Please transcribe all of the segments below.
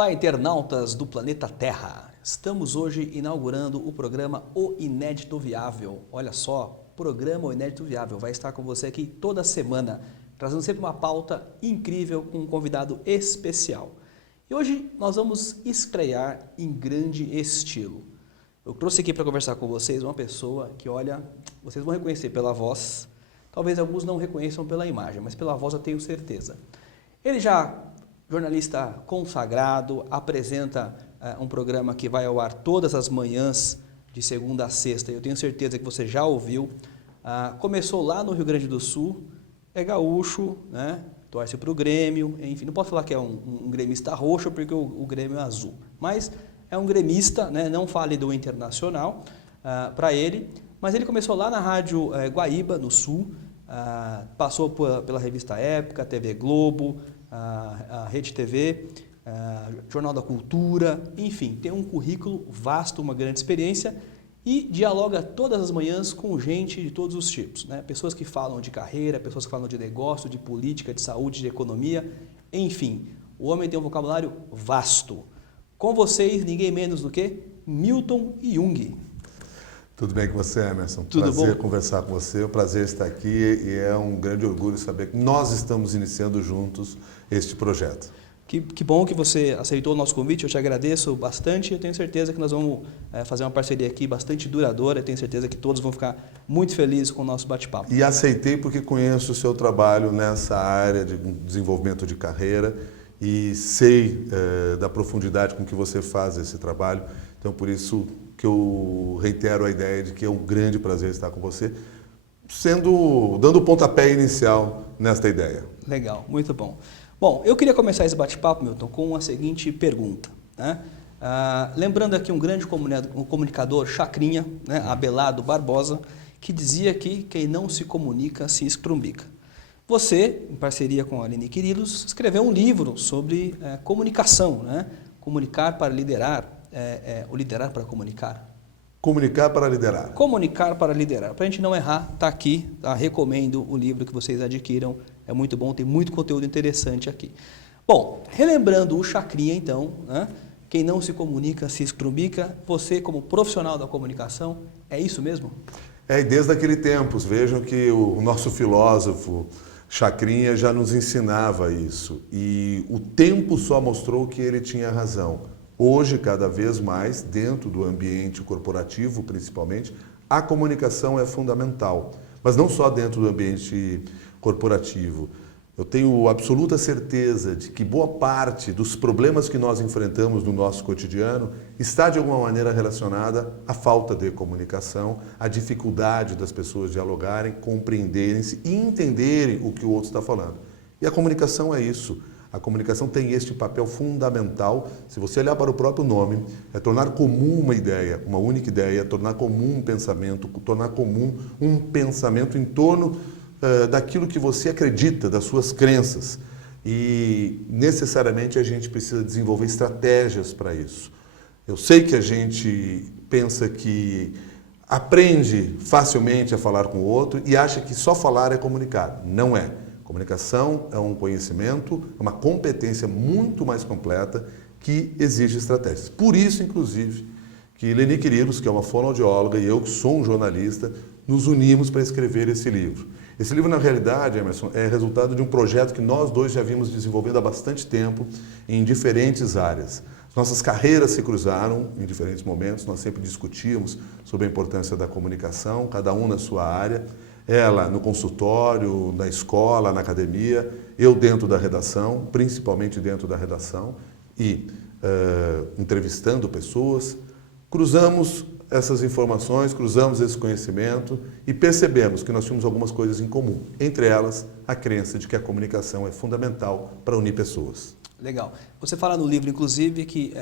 Olá, internautas do planeta Terra. Estamos hoje inaugurando o programa O Inédito Viável. Olha só, programa O Inédito Viável vai estar com você aqui toda semana, trazendo sempre uma pauta incrível com um convidado especial. E hoje nós vamos estrear em grande estilo. Eu trouxe aqui para conversar com vocês uma pessoa que, olha, vocês vão reconhecer pela voz, talvez alguns não reconheçam pela imagem, mas pela voz eu tenho certeza. Ele já jornalista consagrado, apresenta um programa que vai ao ar todas as manhãs, de segunda a sexta. Eu tenho certeza que você já ouviu. Começou lá no Rio Grande do Sul, é gaúcho, né? Torce para o Grêmio, enfim, não posso falar que é um gremista roxo, porque o Grêmio é azul. Mas é um gremista, né? Não fale do Internacional para ele. Mas ele começou lá na Rádio Guaíba, no Sul, passou pela revista Época, TV Globo, a Rede TV, Jornal da Cultura, enfim, tem um currículo vasto, uma grande experiência e dialoga todas as manhãs com gente de todos os tipos, né? Pessoas que falam de carreira, pessoas que falam de negócio, de política, de saúde, de economia, enfim, o homem tem um vocabulário vasto. Com vocês, ninguém menos do que Milton Jung. Tudo bem com você, Emerson? Tudo prazer bom? Conversar com você, o prazer estar aqui e é um grande orgulho saber que nós estamos iniciando juntos este projeto. Que bom que você aceitou o nosso convite, eu te agradeço bastante. Eu tenho certeza que nós vamos fazer uma parceria aqui bastante duradoura. Eu tenho certeza que todos vão ficar muito felizes com o nosso bate-papo. E aceitei porque conheço o seu trabalho nessa área de desenvolvimento de carreira e sei da profundidade com que você faz esse trabalho. Então, por isso que eu reitero a ideia de que é um grande prazer estar com você, dando o pontapé inicial nesta ideia. Legal, muito bom. Bom, eu queria começar esse bate-papo, Milton, com a seguinte pergunta, né? Lembrando aqui um grande comunicador, Chacrinha, né, Abelardo Barbosa, que dizia que quem não se comunica se estrumbica. Você, em parceria com a Aline Quirilos, escreveu um livro sobre comunicação, né? Comunicar para liderar, ou liderar para comunicar. Comunicar para liderar. Comunicar para liderar. Para a gente não errar, está aqui, tá? Recomendo o livro que vocês adquiram, é muito bom, tem muito conteúdo interessante aqui. Bom, relembrando o Chacrinha então, né? Quem não se comunica se estrumbica, você como profissional da comunicação, é isso mesmo? E desde aquele tempo, vejam que o nosso filósofo Chacrinha já nos ensinava isso e o tempo só mostrou que ele tinha razão. Hoje, cada vez mais, dentro do ambiente corporativo, principalmente, a comunicação é fundamental. Mas não só dentro do ambiente corporativo. Eu tenho absoluta certeza de que boa parte dos problemas que nós enfrentamos no nosso cotidiano está, de alguma maneira, relacionada à falta de comunicação, à dificuldade das pessoas dialogarem, compreenderem-se e entenderem o que o outro está falando. E a comunicação é isso. A comunicação tem este papel fundamental, se você olhar para o próprio nome, é tornar comum uma ideia, uma única ideia, tornar comum um pensamento, tornar comum um pensamento em torno daquilo que você acredita, das suas crenças. E necessariamente a gente precisa desenvolver estratégias para isso. Eu sei que a gente pensa que aprende facilmente a falar com o outro e acha que só falar é comunicar. Não é. Comunicação é um conhecimento, é uma competência muito mais completa que exige estratégias. Por isso, inclusive, que Leni Quirilos, que é uma fonoaudióloga, e eu, que sou um jornalista, nos unimos para escrever esse livro. Esse livro, na realidade, Emerson, é resultado de um projeto que nós dois já vimos desenvolvendo há bastante tempo em diferentes áreas. Nossas carreiras se cruzaram em diferentes momentos, nós sempre discutíamos sobre a importância da comunicação, cada um na sua área. Ela no consultório, na escola, na academia, eu dentro da redação, principalmente dentro da redação, e entrevistando pessoas. Cruzamos essas informações, cruzamos esse conhecimento e percebemos que nós tínhamos algumas coisas em comum. Entre elas, a crença de que a comunicação é fundamental para unir pessoas. Legal. Você fala no livro, inclusive, que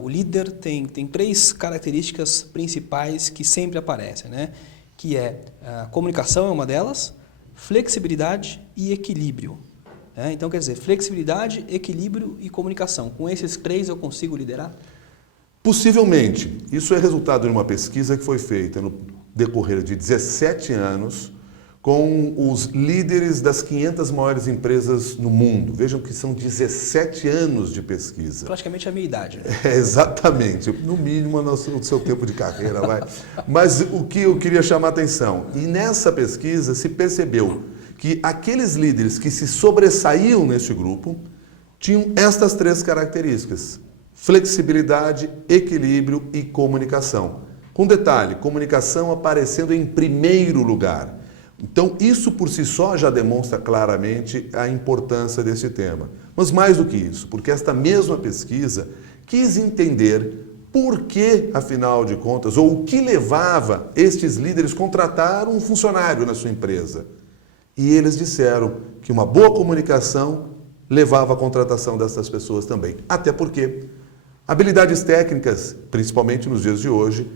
o líder tem 3 características principais que sempre aparecem, né? Que a comunicação é uma delas, flexibilidade e equilíbrio. Então, quer dizer, flexibilidade, equilíbrio e comunicação. Com esses 3 eu consigo liderar? Possivelmente. Isso é resultado de uma pesquisa que foi feita no decorrer de 17 anos com os líderes das 500 maiores empresas no mundo. Vejam que são 17 anos de pesquisa. Praticamente a minha idade. Né? Exatamente, no mínimo o seu tempo de carreira, vai. Mas o que eu queria chamar a atenção, e nessa pesquisa se percebeu que aqueles líderes que se sobressaíam neste grupo tinham estas 3 características: flexibilidade, equilíbrio e comunicação. Com detalhe, comunicação aparecendo em primeiro lugar. Então, isso por si só já demonstra claramente a importância desse tema. Mas mais do que isso, porque esta mesma pesquisa quis entender por que, afinal de contas, ou o que levava estes líderes a contratar um funcionário na sua empresa. E eles disseram que uma boa comunicação levava à contratação dessas pessoas também. Até porque habilidades técnicas, principalmente nos dias de hoje,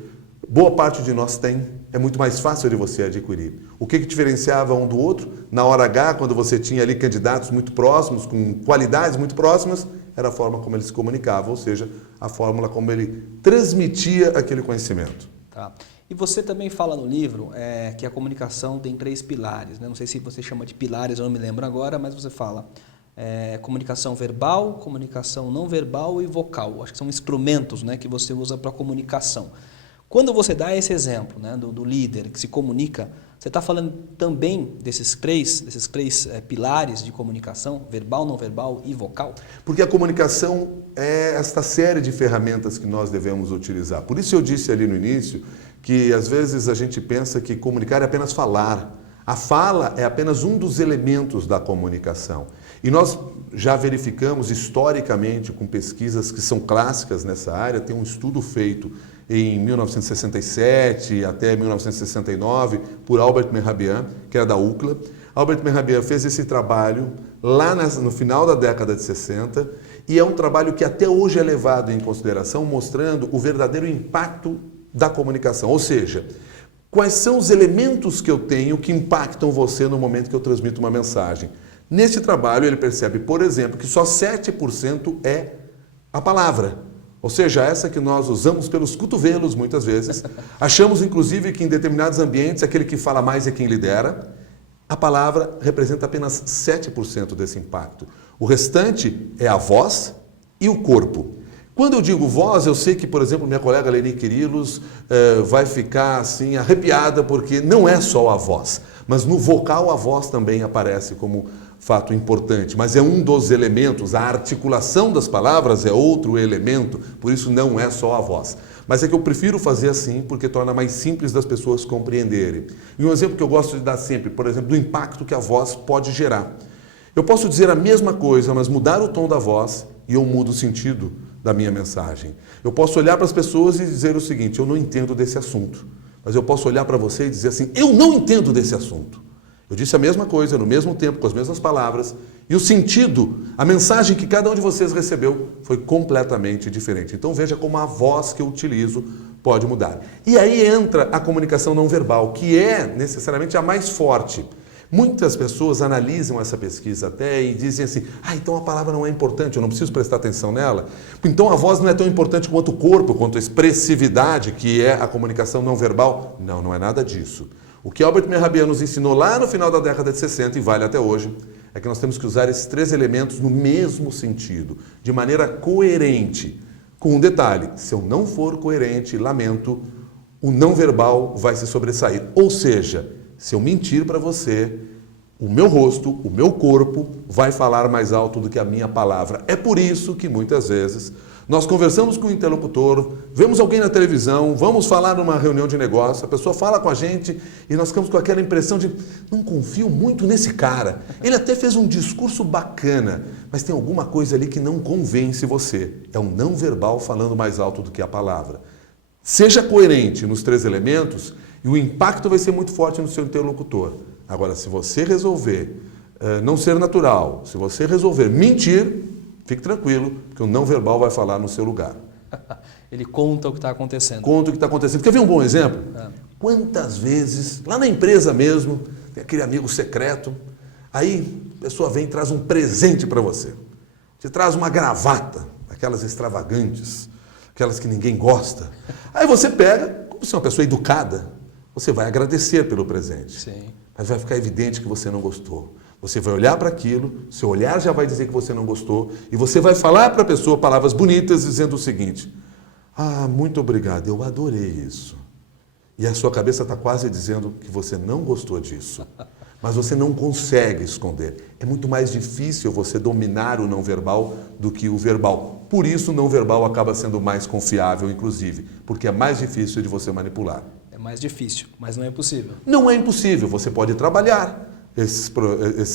boa parte de nós tem. É muito mais fácil de você adquirir. O que diferenciava um do outro? Na hora H, quando você tinha ali candidatos muito próximos, com qualidades muito próximas, era a forma como ele se comunicava, ou seja, a fórmula como ele transmitia aquele conhecimento. Tá. E você também fala no livro que a comunicação tem 3 pilares, né? Não sei se você chama de pilares, eu não me lembro agora, mas você fala comunicação verbal, comunicação não verbal e vocal. Acho que são instrumentos, né, que você usa para comunicação. Quando você dá esse exemplo, né, do líder que se comunica, você está falando também desses três pilares de comunicação, verbal, não verbal e vocal? Porque a comunicação é esta série de ferramentas que nós devemos utilizar. Por isso eu disse ali no início que às vezes a gente pensa que comunicar é apenas falar. A fala é apenas um dos elementos da comunicação. E nós já verificamos historicamente com pesquisas que são clássicas nessa área, tem um estudo feito em 1967 até 1969 por Albert Mehrabian, que era da UCLA. Albert Mehrabian fez esse trabalho lá no final da década de 60 e é um trabalho que até hoje é levado em consideração, mostrando o verdadeiro impacto da comunicação. Ou seja, quais são os elementos que eu tenho que impactam você no momento que eu transmito uma mensagem. Nesse trabalho ele percebe, por exemplo, que só 7% é a palavra. Ou seja, essa que nós usamos pelos cotovelos muitas vezes. Achamos, inclusive, que em determinados ambientes, aquele que fala mais é quem lidera. A palavra representa apenas 7% desse impacto. O restante é a voz e o corpo. Quando eu digo voz, eu sei que, por exemplo, minha colega Leni Quirilos vai ficar assim arrepiada, porque não é só a voz. Mas no vocal a voz também aparece como fato importante, mas é um dos elementos, a articulação das palavras é outro elemento, por isso não é só a voz. Mas é que eu prefiro fazer assim, porque torna mais simples das pessoas compreenderem. E um exemplo que eu gosto de dar sempre, por exemplo, do impacto que a voz pode gerar. Eu posso dizer a mesma coisa, mas mudar o tom da voz e eu mudo o sentido da minha mensagem. Eu posso olhar para as pessoas e dizer o seguinte: eu não entendo desse assunto. Mas eu posso olhar para você e dizer assim: eu não entendo desse assunto. Eu disse a mesma coisa, no mesmo tempo, com as mesmas palavras, e o sentido, a mensagem que cada um de vocês recebeu foi completamente diferente. Então veja como a voz que eu utilizo pode mudar. E aí entra a comunicação não verbal, que é necessariamente a mais forte. Muitas pessoas analisam essa pesquisa até e dizem assim: então a palavra não é importante, eu não preciso prestar atenção nela. Então a voz não é tão importante quanto o corpo, quanto a expressividade, que é a comunicação não verbal. Não, não é nada disso. O que Albert Mehrabian nos ensinou lá no final da década de 60 e vale até hoje, é que nós temos que usar esses 3 elementos no mesmo sentido, de maneira coerente. Com um detalhe: se eu não for coerente, lamento, o não verbal vai se sobressair. Ou seja, se eu mentir para você, o meu rosto, o meu corpo vai falar mais alto do que a minha palavra. É por isso que muitas vezes nós conversamos com o interlocutor, vemos alguém na televisão, vamos falar numa reunião de negócio, a pessoa fala com a gente e nós ficamos com aquela impressão de: não confio muito nesse cara. Ele até fez um discurso bacana, mas tem alguma coisa ali que não convence você. É um não verbal falando mais alto do que a palavra. Seja coerente nos 3 elementos e o impacto vai ser muito forte no seu interlocutor. Agora, se você resolver não ser natural, se você resolver mentir, fique tranquilo, porque o não verbal vai falar no seu lugar. Ele conta o que está acontecendo. Conta o que está acontecendo. Quer ver um bom exemplo? Quantas vezes, lá na empresa mesmo, tem aquele amigo secreto, aí a pessoa vem e traz um presente para você. Te traz uma gravata, aquelas extravagantes, aquelas que ninguém gosta. Aí você pega, como se é uma pessoa educada, você vai agradecer pelo presente. Sim. mas vai ficar evidente que você não gostou. Você vai olhar para aquilo, seu olhar já vai dizer que você não gostou, e você vai falar para a pessoa palavras bonitas dizendo o seguinte: ah, muito obrigado, eu adorei isso. E a sua cabeça está quase dizendo que você não gostou disso. Mas você não consegue esconder. É muito mais difícil você dominar o não verbal do que o verbal. Por isso o não verbal acaba sendo mais confiável, inclusive, porque é mais difícil de você manipular. É mais difícil, mas não é impossível. Não é impossível, você pode trabalhar esses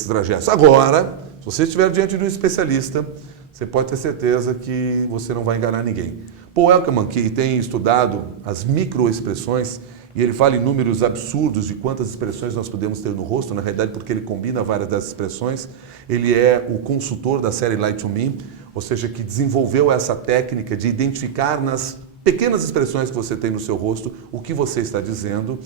trajetos. Agora, se você estiver diante de um especialista, você pode ter certeza que você não vai enganar ninguém. Paul Ekman, que tem estudado as microexpressões, e ele fala em números absurdos de quantas expressões nós podemos ter no rosto, na realidade porque ele combina várias dessas expressões. Ele é o consultor da série Lie to Me, ou seja, que desenvolveu essa técnica de identificar nas pequenas expressões que você tem no seu rosto o que você está dizendo.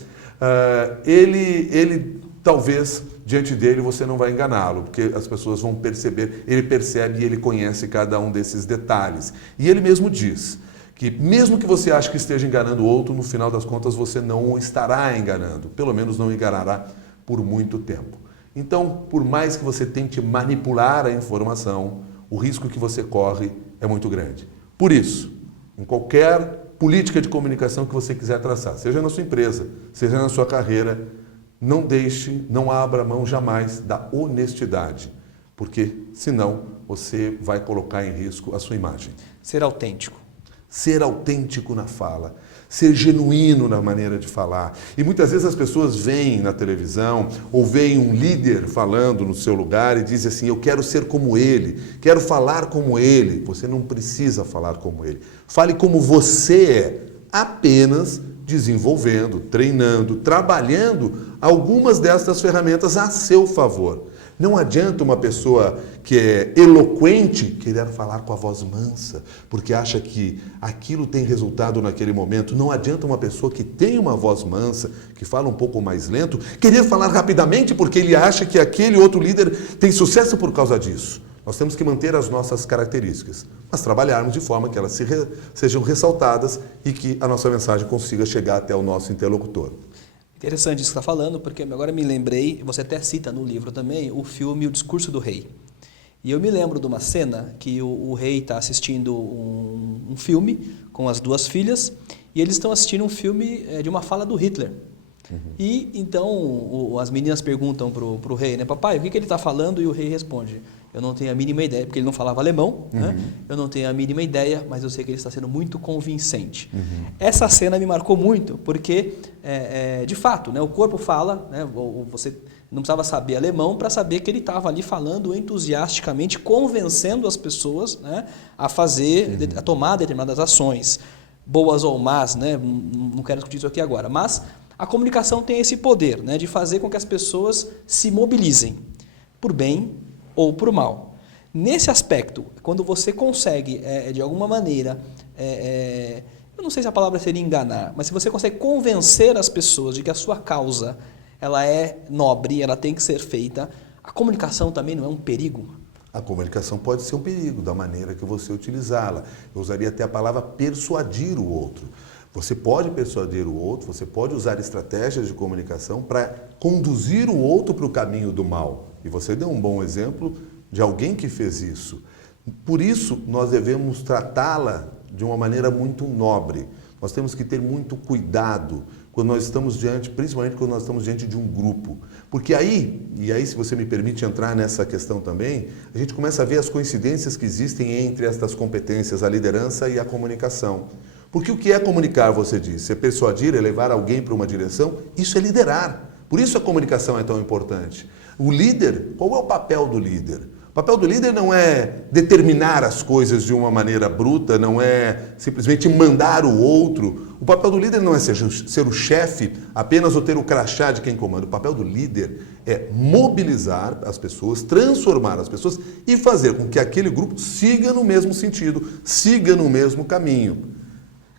Ele talvez, diante dele, você não vai enganá-lo, porque as pessoas vão perceber, ele percebe e ele conhece cada um desses detalhes. E ele mesmo diz que mesmo que você ache que esteja enganando o outro, no final das contas você não o estará enganando, pelo menos não enganará por muito tempo. Então, por mais que você tente manipular a informação, o risco que você corre é muito grande. Por isso, em qualquer política de comunicação que você quiser traçar, seja na sua empresa, seja na sua carreira, não deixe, não abra mão jamais da honestidade, porque senão você vai colocar em risco a sua imagem. Ser autêntico. Ser autêntico na fala, ser genuíno na maneira de falar. E muitas vezes as pessoas veem na televisão ou veem um líder falando no seu lugar e dizem assim: eu quero ser como ele, quero falar como ele. Você não precisa falar como ele. Fale como você é, apenas desenvolvendo, treinando, trabalhando algumas destas ferramentas a seu favor. Não adianta uma pessoa que é eloquente querer falar com a voz mansa, porque acha que aquilo tem resultado naquele momento. Não adianta uma pessoa que tem uma voz mansa, que fala um pouco mais lento, querer falar rapidamente porque ele acha que aquele outro líder tem sucesso por causa disso. Nós temos que manter as nossas características, mas trabalharmos de forma que elas sejam ressaltadas e que a nossa mensagem consiga chegar até o nosso interlocutor. Interessante isso que você está falando, porque agora me lembrei, você até cita no livro também, o filme O Discurso do Rei. E eu me lembro de uma cena que o rei está assistindo um filme com as duas filhas, e eles estão assistindo um filme de uma fala do Hitler. Uhum. E então as meninas perguntam para o rei, né, papai, o que ele está falando? E o rei responde: eu não tenho a mínima ideia, porque ele não falava alemão, né? Eu não tenho a mínima ideia, mas eu sei que ele está sendo muito convincente. Essa cena me marcou muito, porque, de fato, né, o corpo fala, né, você não precisava saber alemão para saber que ele estava ali falando entusiasticamente, convencendo as pessoas, né, a tomar determinadas ações, boas ou más, né, não quero discutir isso aqui agora, mas a comunicação tem esse poder, né, de fazer com que as pessoas se mobilizem, por bem ou por mal. Nesse aspecto, quando você consegue, de alguma maneira, eu não sei se a palavra seria enganar, mas se você consegue convencer as pessoas de que a sua causa ela é nobre, ela tem que ser feita, a comunicação também não é um perigo? A comunicação pode ser um perigo, da maneira que você utilizá-la. Eu usaria até a palavra persuadir o outro. Você pode persuadir o outro, você pode usar estratégias de comunicação para conduzir o outro para o caminho do mal. E você deu um bom exemplo de alguém que fez isso. Por isso, nós devemos tratá-la de uma maneira muito nobre. Nós temos que ter muito cuidado quando nós estamos principalmente quando nós estamos diante de um grupo. Porque aí, se você me permite entrar nessa questão também, a gente começa a ver as coincidências que existem entre estas competências, a liderança e a comunicação. Porque o que é comunicar, você disse? É persuadir, é levar alguém para uma direção? Isso é liderar. Por isso a comunicação é tão importante. O líder, qual é o papel do líder? O papel do líder não é determinar as coisas de uma maneira bruta, não é simplesmente mandar o outro. O papel do líder não é ser o chefe apenas ou ter o crachá de quem comanda. O papel do líder é mobilizar as pessoas, transformar as pessoas e fazer com que aquele grupo siga no mesmo sentido, siga no mesmo caminho.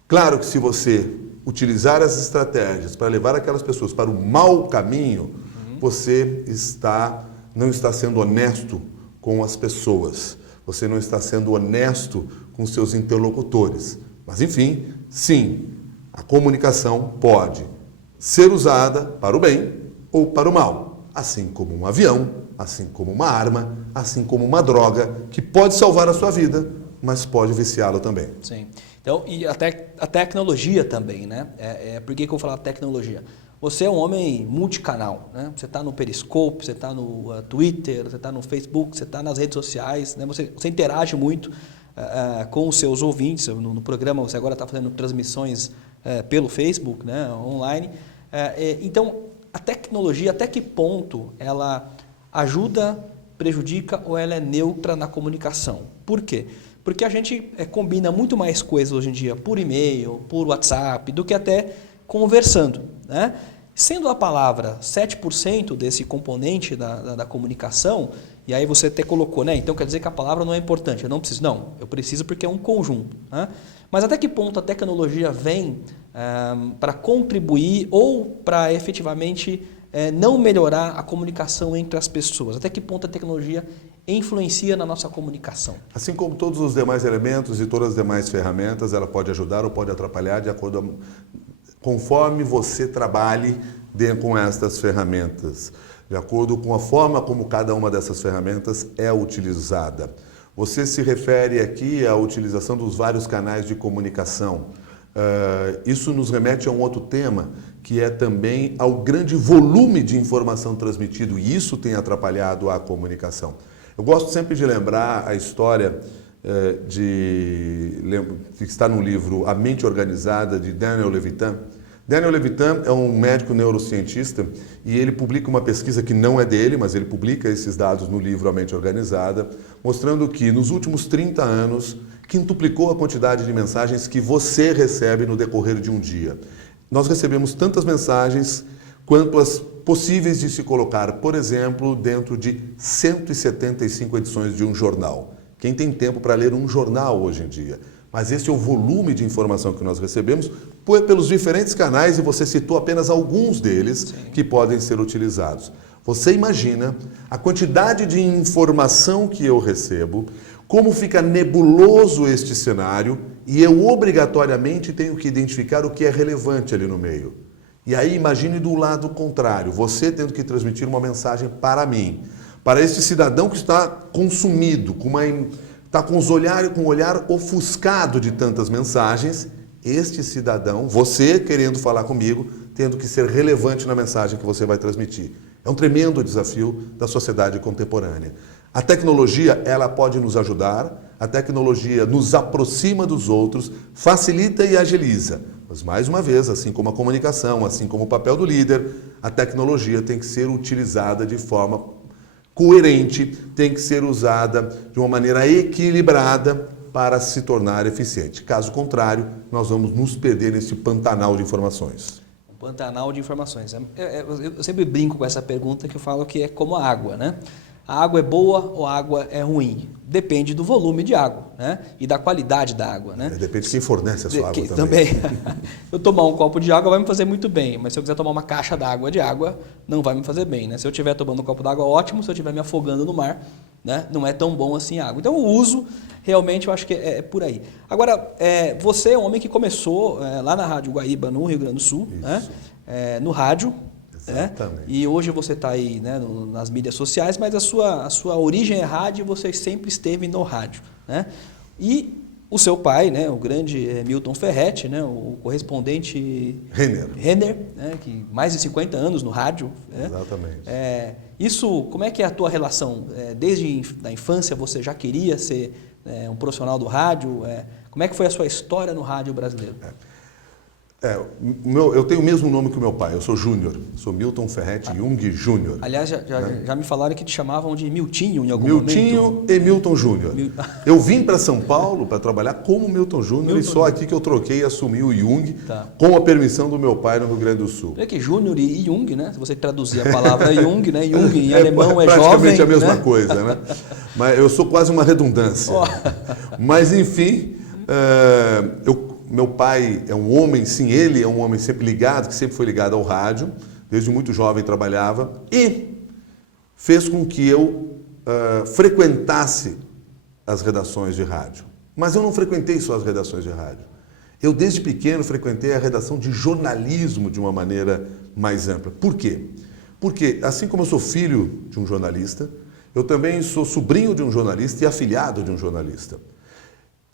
Claro que se você utilizar as estratégias para levar aquelas pessoas para o mau caminho, você não está sendo honesto com as pessoas. Você não está sendo honesto com seus interlocutores. Mas, enfim, sim, a comunicação pode ser usada para o bem ou para o mal. assim como um avião, assim como uma arma, assim como uma droga, que pode salvar a sua vida, mas pode viciá-lo também. Sim. Então, e até a tecnologia também, né? Por que eu vou falar tecnologia? Você é um homem multicanal, né? Você está no Periscope, você está no Twitter, você está no Facebook, você está nas redes sociais, né? Você interage muito com os seus ouvintes. No programa você agora está fazendo transmissões pelo Facebook, né? Online. Então, a tecnologia, até que ponto ela ajuda, prejudica ou ela é neutra na comunicação? Por quê? Porque a gente combina muito mais coisas hoje em dia por e-mail, por WhatsApp, do que até conversando, né? Sendo a palavra 7% desse componente da comunicação, e aí você até colocou, né? Então quer dizer que a palavra não é importante, eu não preciso. Não, eu preciso porque é um conjunto, né? Mas até que ponto a tecnologia vem para contribuir ou para efetivamente não melhorar a comunicação entre as pessoas? Até que ponto a tecnologia influencia na nossa comunicação? Assim como todos os demais elementos e todas as demais ferramentas, ela pode ajudar ou pode atrapalhar de acordo conforme você trabalhe com estas ferramentas, de acordo com a forma como cada uma dessas ferramentas é utilizada. Você se refere aqui à utilização dos vários canais de comunicação. Isso nos remete a um outro tema, que é também ao grande volume de informação transmitido, e isso tem atrapalhado a comunicação. Eu gosto sempre de lembrar a história que está no livro A Mente Organizada, de Daniel Levitin. Daniel Levitin é um médico neurocientista e ele publica uma pesquisa que não é dele, mas ele publica esses dados no livro A Mente Organizada, mostrando que nos últimos 30 anos quintuplicou a quantidade de mensagens que você recebe no decorrer de um dia. Nós recebemos tantas mensagens quanto as possíveis de se colocar, por exemplo, dentro de 175 edições de um jornal. Quem tem tempo para ler um jornal hoje em dia? Mas esse é o volume de informação que nós recebemos pelos diferentes canais, e você citou apenas alguns deles. Sim. Que podem ser utilizados. Você imagina a quantidade de informação que eu recebo, como fica nebuloso este cenário, e eu obrigatoriamente tenho que identificar o que é relevante ali no meio. E aí imagine do lado contrário, você tendo que transmitir uma mensagem para mim, para este cidadão que está consumido, está com o olhar ofuscado de tantas mensagens. Este cidadão, você querendo falar comigo, tendo que ser relevante na mensagem que você vai transmitir. É um tremendo desafio da sociedade contemporânea. A tecnologia, ela pode nos ajudar, a tecnologia nos aproxima dos outros, facilita e agiliza. Mas, mais uma vez, assim como a comunicação, assim como o papel do líder, a tecnologia tem que ser utilizada de forma coerente, tem que ser usada de uma maneira equilibrada para se tornar eficiente. Caso contrário, nós vamos nos perder nesse pantanal de informações. Um pantanal de informações. Eu sempre brinco com essa pergunta, que eu falo que é como a água, né? A água é boa ou a água é ruim? Depende do volume de água, né? E da qualidade da água, né? Depende de quem fornece a sua água também. Eu tomar um copo de água vai me fazer muito bem, mas se eu quiser tomar uma caixa d'água de água, não vai me fazer bem, né? Se eu estiver tomando um copo d'água, ótimo. Se eu estiver me afogando no mar, né? Não é tão bom assim a água. Então, o uso, realmente, eu acho que é por aí. Agora, você é um homem que começou lá na Rádio Guaíba, no Rio Grande do Sul, né? No rádio. Exatamente. E hoje você está aí, né, nas mídias sociais, mas a sua origem é rádio e você sempre esteve no rádio, né? E o seu pai, né, o grande Milton Ferretti, né, o correspondente Renner, né, que mais de 50 anos no rádio. Né? Exatamente. Isso, como é que é a tua relação? Desde a infância você já queria ser um profissional do rádio? Como é que foi a sua história no rádio brasileiro? Eu tenho o mesmo nome que o meu pai, eu sou Júnior, sou Milton Ferretti Jung Júnior. Aliás, já me falaram que te chamavam de Miltinho em algum momento. Miltinho e Milton Júnior. Eu vim para São Paulo para trabalhar como Milton Júnior, e só aqui que eu troquei e assumi o Jung, com a permissão do meu pai no Rio Grande do Sul. É que Júnior e Jung, né? Se você traduzir a palavra Jung, né? Jung em alemão é praticamente jovem, a mesma né? coisa, né? Mas eu sou quase uma redundância. Mas, enfim, meu pai é um homem, sim, ele é um homem sempre ligado, que sempre foi ligado ao rádio, desde muito jovem trabalhava, e fez com que eu frequentasse as redações de rádio. Mas eu não frequentei só as redações de rádio. Eu, desde pequeno, frequentei a redação de jornalismo de uma maneira mais ampla. Por quê? Porque, assim como eu sou filho de um jornalista, eu também sou sobrinho de um jornalista e afilhado de um jornalista.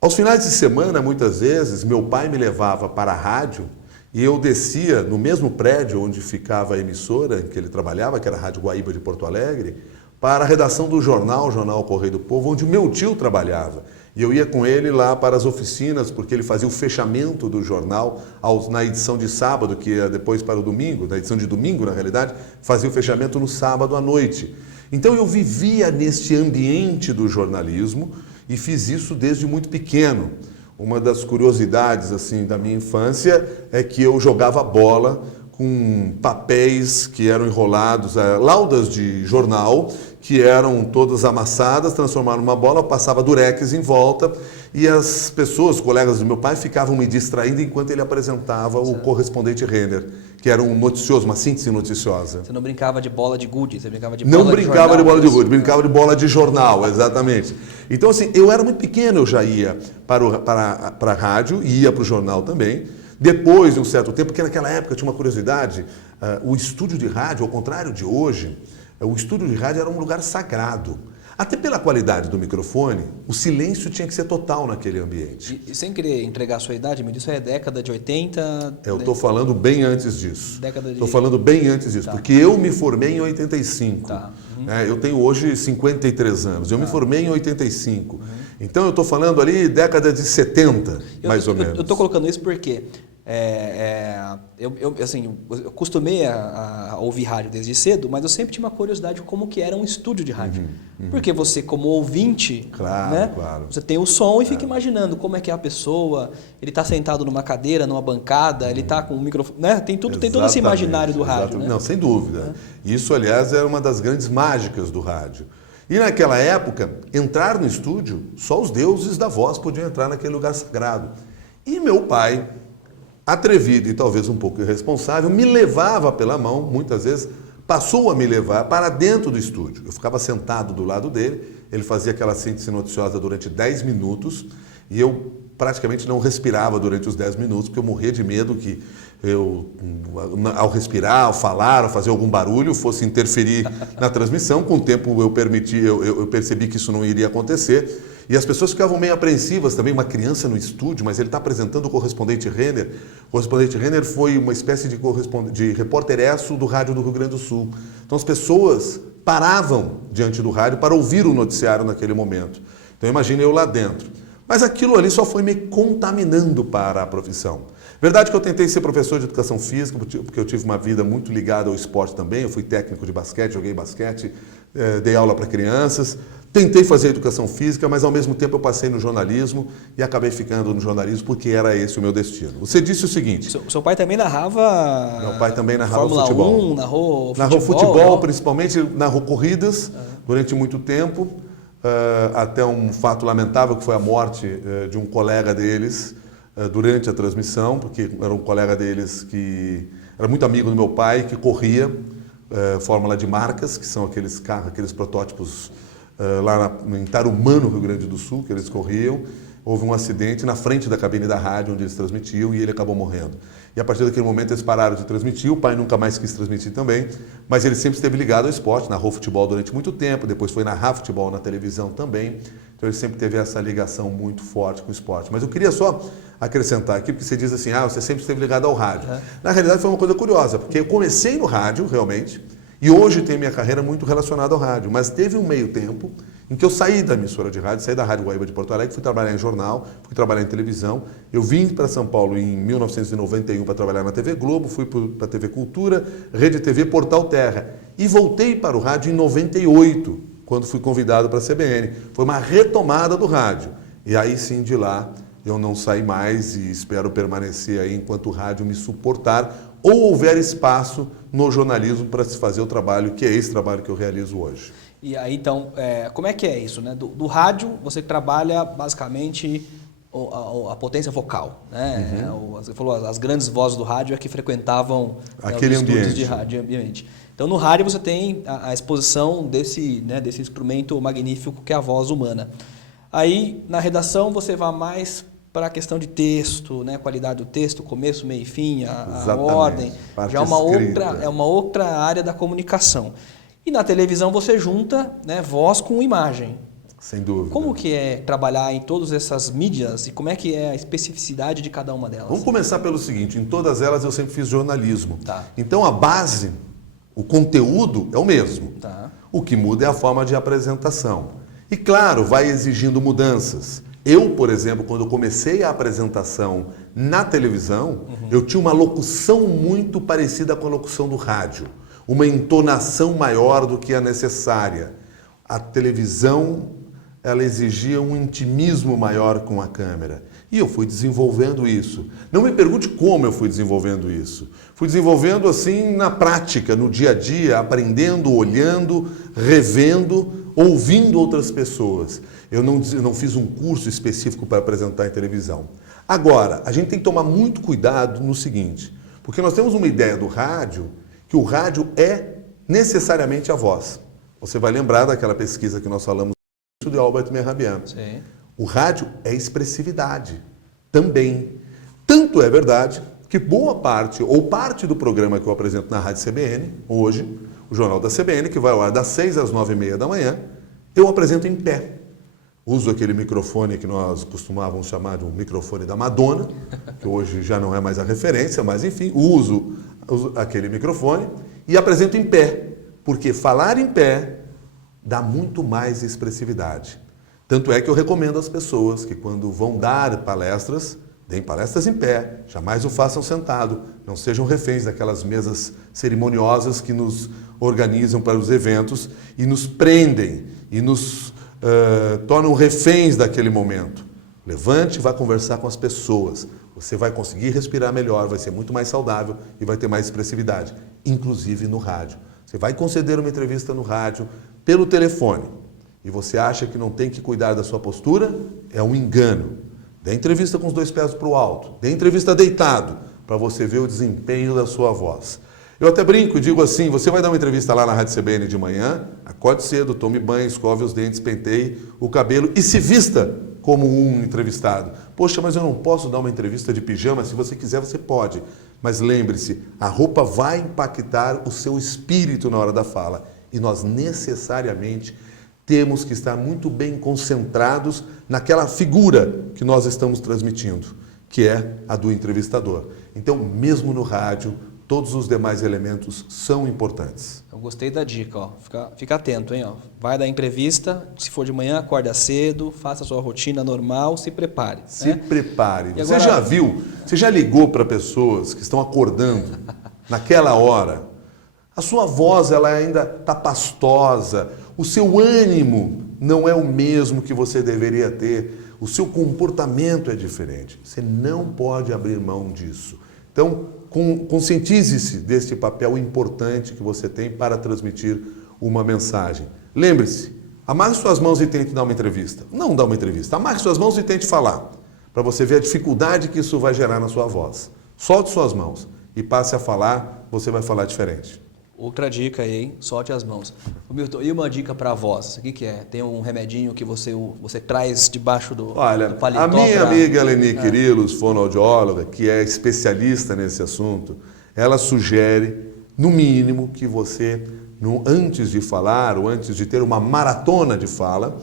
Aos finais de semana, muitas vezes, meu pai me levava para a rádio e eu descia no mesmo prédio onde ficava a emissora em que ele trabalhava, que era a Rádio Guaíba de Porto Alegre, para a redação do jornal, o Jornal Correio do Povo, onde o meu tio trabalhava. E eu ia com ele lá para as oficinas, porque ele fazia o fechamento do jornal na edição de sábado, que ia depois para o domingo, na edição de domingo, na realidade, fazia o fechamento no sábado à noite. Então eu vivia neste ambiente do jornalismo e fiz isso desde muito pequeno. Uma das curiosidades assim da minha infância é que eu jogava bola com papéis que eram enrolados, laudas de jornal, que eram todas amassadas, transformadas numa bola, passava durex em volta e as pessoas, colegas do meu pai, ficavam me distraindo enquanto ele apresentava o correspondente Renner, que era um noticioso, uma síntese noticiosa. Você não brincava de bola de gude, você brincava de bola Não de brincava jornal, de bola de gude, brincava de bola de jornal, exatamente. Então, assim, eu era muito pequeno, eu já ia para a rádio e ia para o jornal também. Depois de um certo tempo, porque naquela época tinha uma curiosidade, o estúdio de rádio, ao contrário de hoje, o estúdio de rádio era um lugar sagrado. Até pela qualidade do microfone, o silêncio tinha que ser total naquele ambiente. E sem querer entregar a sua idade, me disse, é década de 80? Eu estou falando bem antes disso. Década de... Estou falando bem antes disso, porque eu me formei em 85. Tá. Eu tenho hoje 53 anos. Eu me formei em 85. Então eu estou falando ali década de 70, mais ou menos. Eu estou colocando isso porque eu costumei a ouvir rádio desde cedo, mas eu sempre tinha uma curiosidade de como que era um estúdio de rádio. Porque você, como ouvinte, claro. você tem o som e fica imaginando como é que é a pessoa, ele está sentado numa cadeira, numa bancada, ele está com um microfone, né? Tem todo esse imaginário do rádio. Né? Não, sem dúvida. Isso, aliás, era uma das grandes mágicas do rádio. E naquela época, entrar no estúdio, só os deuses da voz podiam entrar naquele lugar sagrado. E meu pai, atrevido e talvez um pouco irresponsável, me levava pela mão, muitas vezes, passou a me levar para dentro do estúdio. Eu ficava sentado do lado dele, ele fazia aquela síntese noticiosa durante 10 minutos e eu praticamente não respirava durante os 10 minutos, porque eu morria de medo que eu, ao respirar, ao falar, ao fazer algum barulho, fosse interferir na transmissão. Com o tempo eu percebi que isso não iria acontecer. E as pessoas ficavam meio apreensivas também, uma criança no estúdio, mas ele está apresentando o correspondente Renner. O correspondente Renner foi uma espécie de repórter-esso do rádio do Rio Grande do Sul. Então as pessoas paravam diante do rádio para ouvir o noticiário naquele momento. Então imagine eu lá dentro. Mas aquilo ali só foi me contaminando para a profissão. Verdade que eu tentei ser professor de educação física, porque eu tive uma vida muito ligada ao esporte também. Eu fui técnico de basquete, joguei basquete, dei aula para crianças. Tentei fazer educação física, mas ao mesmo tempo eu passei no jornalismo e acabei ficando no jornalismo porque era esse o meu destino. Você disse o seguinte... Seu pai também narrava... Meu pai também narrava Fórmula futebol. 1, narrou futebol, principalmente narrou corridas durante muito tempo, até um fato lamentável que foi a morte de um colega deles durante a transmissão, porque era um colega deles que era muito amigo do meu pai, que corria Fórmula de marcas, que são aqueles carros, aqueles protótipos lá em Tarumã, no Rio Grande do Sul, que eles corriam. Houve um acidente na frente da cabine da rádio onde eles transmitiam e ele acabou morrendo. E a partir daquele momento eles pararam de transmitir, o pai nunca mais quis transmitir também, mas ele sempre esteve ligado ao esporte, narrou futebol durante muito tempo, depois foi narrar futebol na televisão também, então ele sempre teve essa ligação muito forte com o esporte. Mas eu queria só acrescentar aqui, porque você diz assim, você sempre esteve ligado ao rádio. Na realidade foi uma coisa curiosa, porque eu comecei no rádio, realmente, e hoje tenho minha carreira muito relacionada ao rádio, mas teve um meio tempo em que eu saí da emissora de rádio, saí da Rádio Guaíba de Porto Alegre, fui trabalhar em jornal, fui trabalhar em televisão. Eu vim para São Paulo em 1991 para trabalhar na TV Globo, fui para a TV Cultura, Rede TV, Portal Terra. E voltei para o rádio em 98, quando fui convidado para a CBN. Foi uma retomada do rádio. E aí sim, de lá, eu não saí mais e espero permanecer aí enquanto o rádio me suportar ou houver espaço no jornalismo para se fazer o trabalho, que é esse trabalho que eu realizo hoje. E aí, então, como é que é isso, né? Do rádio, você trabalha basicamente a potência vocal, né? Você falou, as grandes vozes do rádio é que frequentavam aquele os estúdios ambiente. de rádio, ambiente. Então, no rádio você tem a exposição desse instrumento magnífico que é a voz humana. Aí, na redação, você vai mais para a questão de texto, né? Qualidade do texto, começo, meio e fim, a Exatamente. ordem. Parte Já é escrita. uma outra área da comunicação. E na televisão você junta, né, voz com imagem. Sem dúvida. Como que é trabalhar em todas essas mídias e como é que é a especificidade de cada uma delas? Vamos começar pelo seguinte, em todas elas eu sempre fiz jornalismo. Tá. Então a base, o conteúdo é o mesmo. Tá. O que muda é a forma de apresentação. E claro, vai exigindo mudanças. Eu, por exemplo, quando eu comecei a apresentação na televisão, eu tinha uma locução muito parecida com a locução do rádio. Uma entonação maior do que a necessária. A televisão, ela exigia um intimismo maior com a câmera. E eu fui desenvolvendo isso. Não me pergunte como eu fui desenvolvendo isso. Fui desenvolvendo assim na prática, no dia a dia, aprendendo, olhando, revendo, ouvindo outras pessoas. Eu não fiz um curso específico para apresentar em televisão. Agora, a gente tem que tomar muito cuidado no seguinte, porque nós temos uma ideia do rádio, que o rádio é necessariamente a voz. Você vai lembrar daquela pesquisa que nós falamos de Albert Mehrabian. Sim. O rádio é expressividade também. Tanto é verdade que boa parte, ou parte do programa que eu apresento na Rádio CBN, hoje, o Jornal da CBN, que vai ao ar das 6 às 9h30 da manhã, eu apresento em pé. Uso aquele microfone que nós costumávamos chamar de um microfone da Madonna, que hoje já não é mais a referência, mas enfim, uso aquele microfone e apresento em pé, porque falar em pé dá muito mais expressividade. Tanto é que eu recomendo às pessoas que quando vão dar palestras, deem palestras em pé, jamais o façam sentado, não sejam reféns daquelas mesas cerimoniosas que nos organizam para os eventos e nos prendem e nos tornam reféns daquele momento. Levante e vá conversar com as pessoas. Você vai conseguir respirar melhor, vai ser muito mais saudável e vai ter mais expressividade, inclusive no rádio. Você vai conceder uma entrevista no rádio pelo telefone e você acha que não tem que cuidar da sua postura, é um engano. Dê entrevista com os 2 pés para o alto, dê entrevista deitado, para você ver o desempenho da sua voz. Eu até brinco e digo assim, você vai dar uma entrevista lá na Rádio CBN de manhã, acorde cedo, tome banho, escove os dentes, penteie o cabelo e se vista como um entrevistado. Poxa, mas eu não posso dar uma entrevista de pijama, se você quiser você pode. Mas lembre-se, a roupa vai impactar o seu espírito na hora da fala. E nós necessariamente temos que estar muito bem concentrados naquela figura que nós estamos transmitindo, que é a do entrevistador. Então, mesmo no rádio, todos os demais elementos são importantes. Eu gostei da dica, ó. Fica atento, hein? Ó. Vai dar entrevista, se for de manhã, acorda cedo, faça a sua rotina normal, se prepare. Se prepare. E Você agora... já viu, você já ligou para pessoas que estão acordando naquela hora? A sua voz ela ainda está pastosa, o seu ânimo não é o mesmo que você deveria ter, o seu comportamento é diferente. Você não pode abrir mão disso. Então, conscientize-se desse papel importante que você tem para transmitir uma mensagem. Lembre-se, amarre suas mãos e tente dar uma entrevista. Não dá uma entrevista, amarre suas mãos e tente falar, para você ver a dificuldade que isso vai gerar na sua voz. Solte suas mãos e passe a falar, você vai falar diferente. Outra dica aí, hein? Solte as mãos. Milton, e uma dica para a voz? O que é? Tem um remedinho que você traz debaixo do paletó? A minha amiga Leni Quirilos, fonoaudióloga, que é especialista nesse assunto, ela sugere, no mínimo, que você, antes de falar ou antes de ter uma maratona de fala,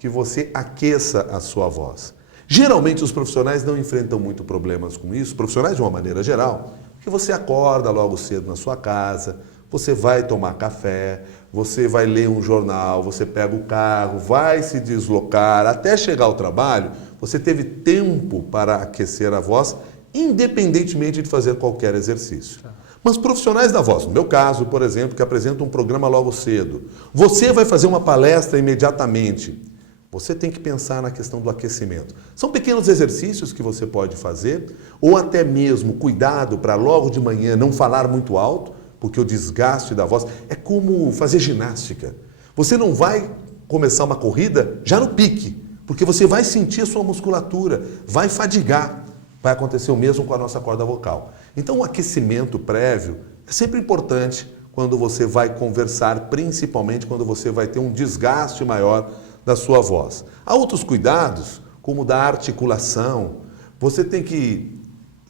que você aqueça a sua voz. Geralmente os profissionais não enfrentam muito problemas com isso, profissionais de uma maneira geral, porque você acorda logo cedo na sua casa, você vai tomar café, você vai ler um jornal, você pega o carro, vai se deslocar até chegar ao trabalho, você teve tempo para aquecer a voz, independentemente de fazer qualquer exercício. Mas profissionais da voz, no meu caso, por exemplo, que apresentam um programa logo cedo, você vai fazer uma palestra imediatamente, você tem que pensar na questão do aquecimento. São pequenos exercícios que você pode fazer, ou até mesmo cuidado para logo de manhã não falar muito alto, porque o desgaste da voz é como fazer ginástica. Você não vai começar uma corrida já no pique, porque você vai sentir a sua musculatura, vai fadigar. Vai acontecer o mesmo com a nossa corda vocal. Então o aquecimento prévio é sempre importante quando você vai conversar, principalmente quando você vai ter um desgaste maior da sua voz. Há outros cuidados, como da articulação. Você tem que,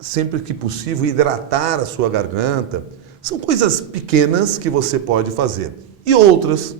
sempre que possível, hidratar a sua garganta. São coisas pequenas que você pode fazer. E outras,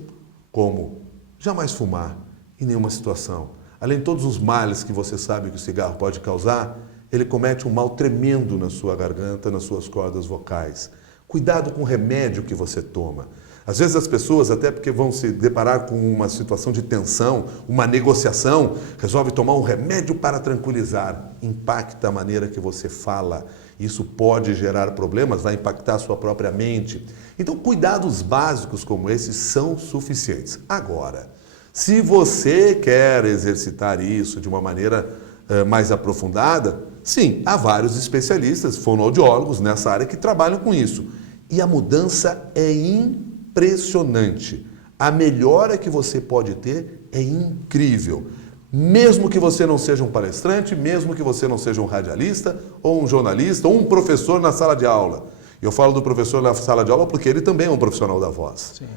como jamais fumar em nenhuma situação. Além de todos os males que você sabe que o cigarro pode causar, ele comete um mal tremendo na sua garganta, nas suas cordas vocais. Cuidado com o remédio que você toma. Às vezes as pessoas, até porque vão se deparar com uma situação de tensão, uma negociação, resolvem tomar um remédio para tranquilizar. Impacta a maneira que você fala. Isso pode gerar problemas, vai impactar a sua própria mente. Então, cuidados básicos como esses são suficientes. Agora, se você quer exercitar isso de uma maneira mais aprofundada, sim, há vários especialistas, fonoaudiólogos nessa área que trabalham com isso. E a mudança é impressionante. A melhora que você pode ter é incrível. Mesmo que você não seja um palestrante, mesmo que você não seja um radialista, ou um jornalista, ou um professor na sala de aula. Eu falo do professor na sala de aula porque ele também é um profissional da voz. Sim.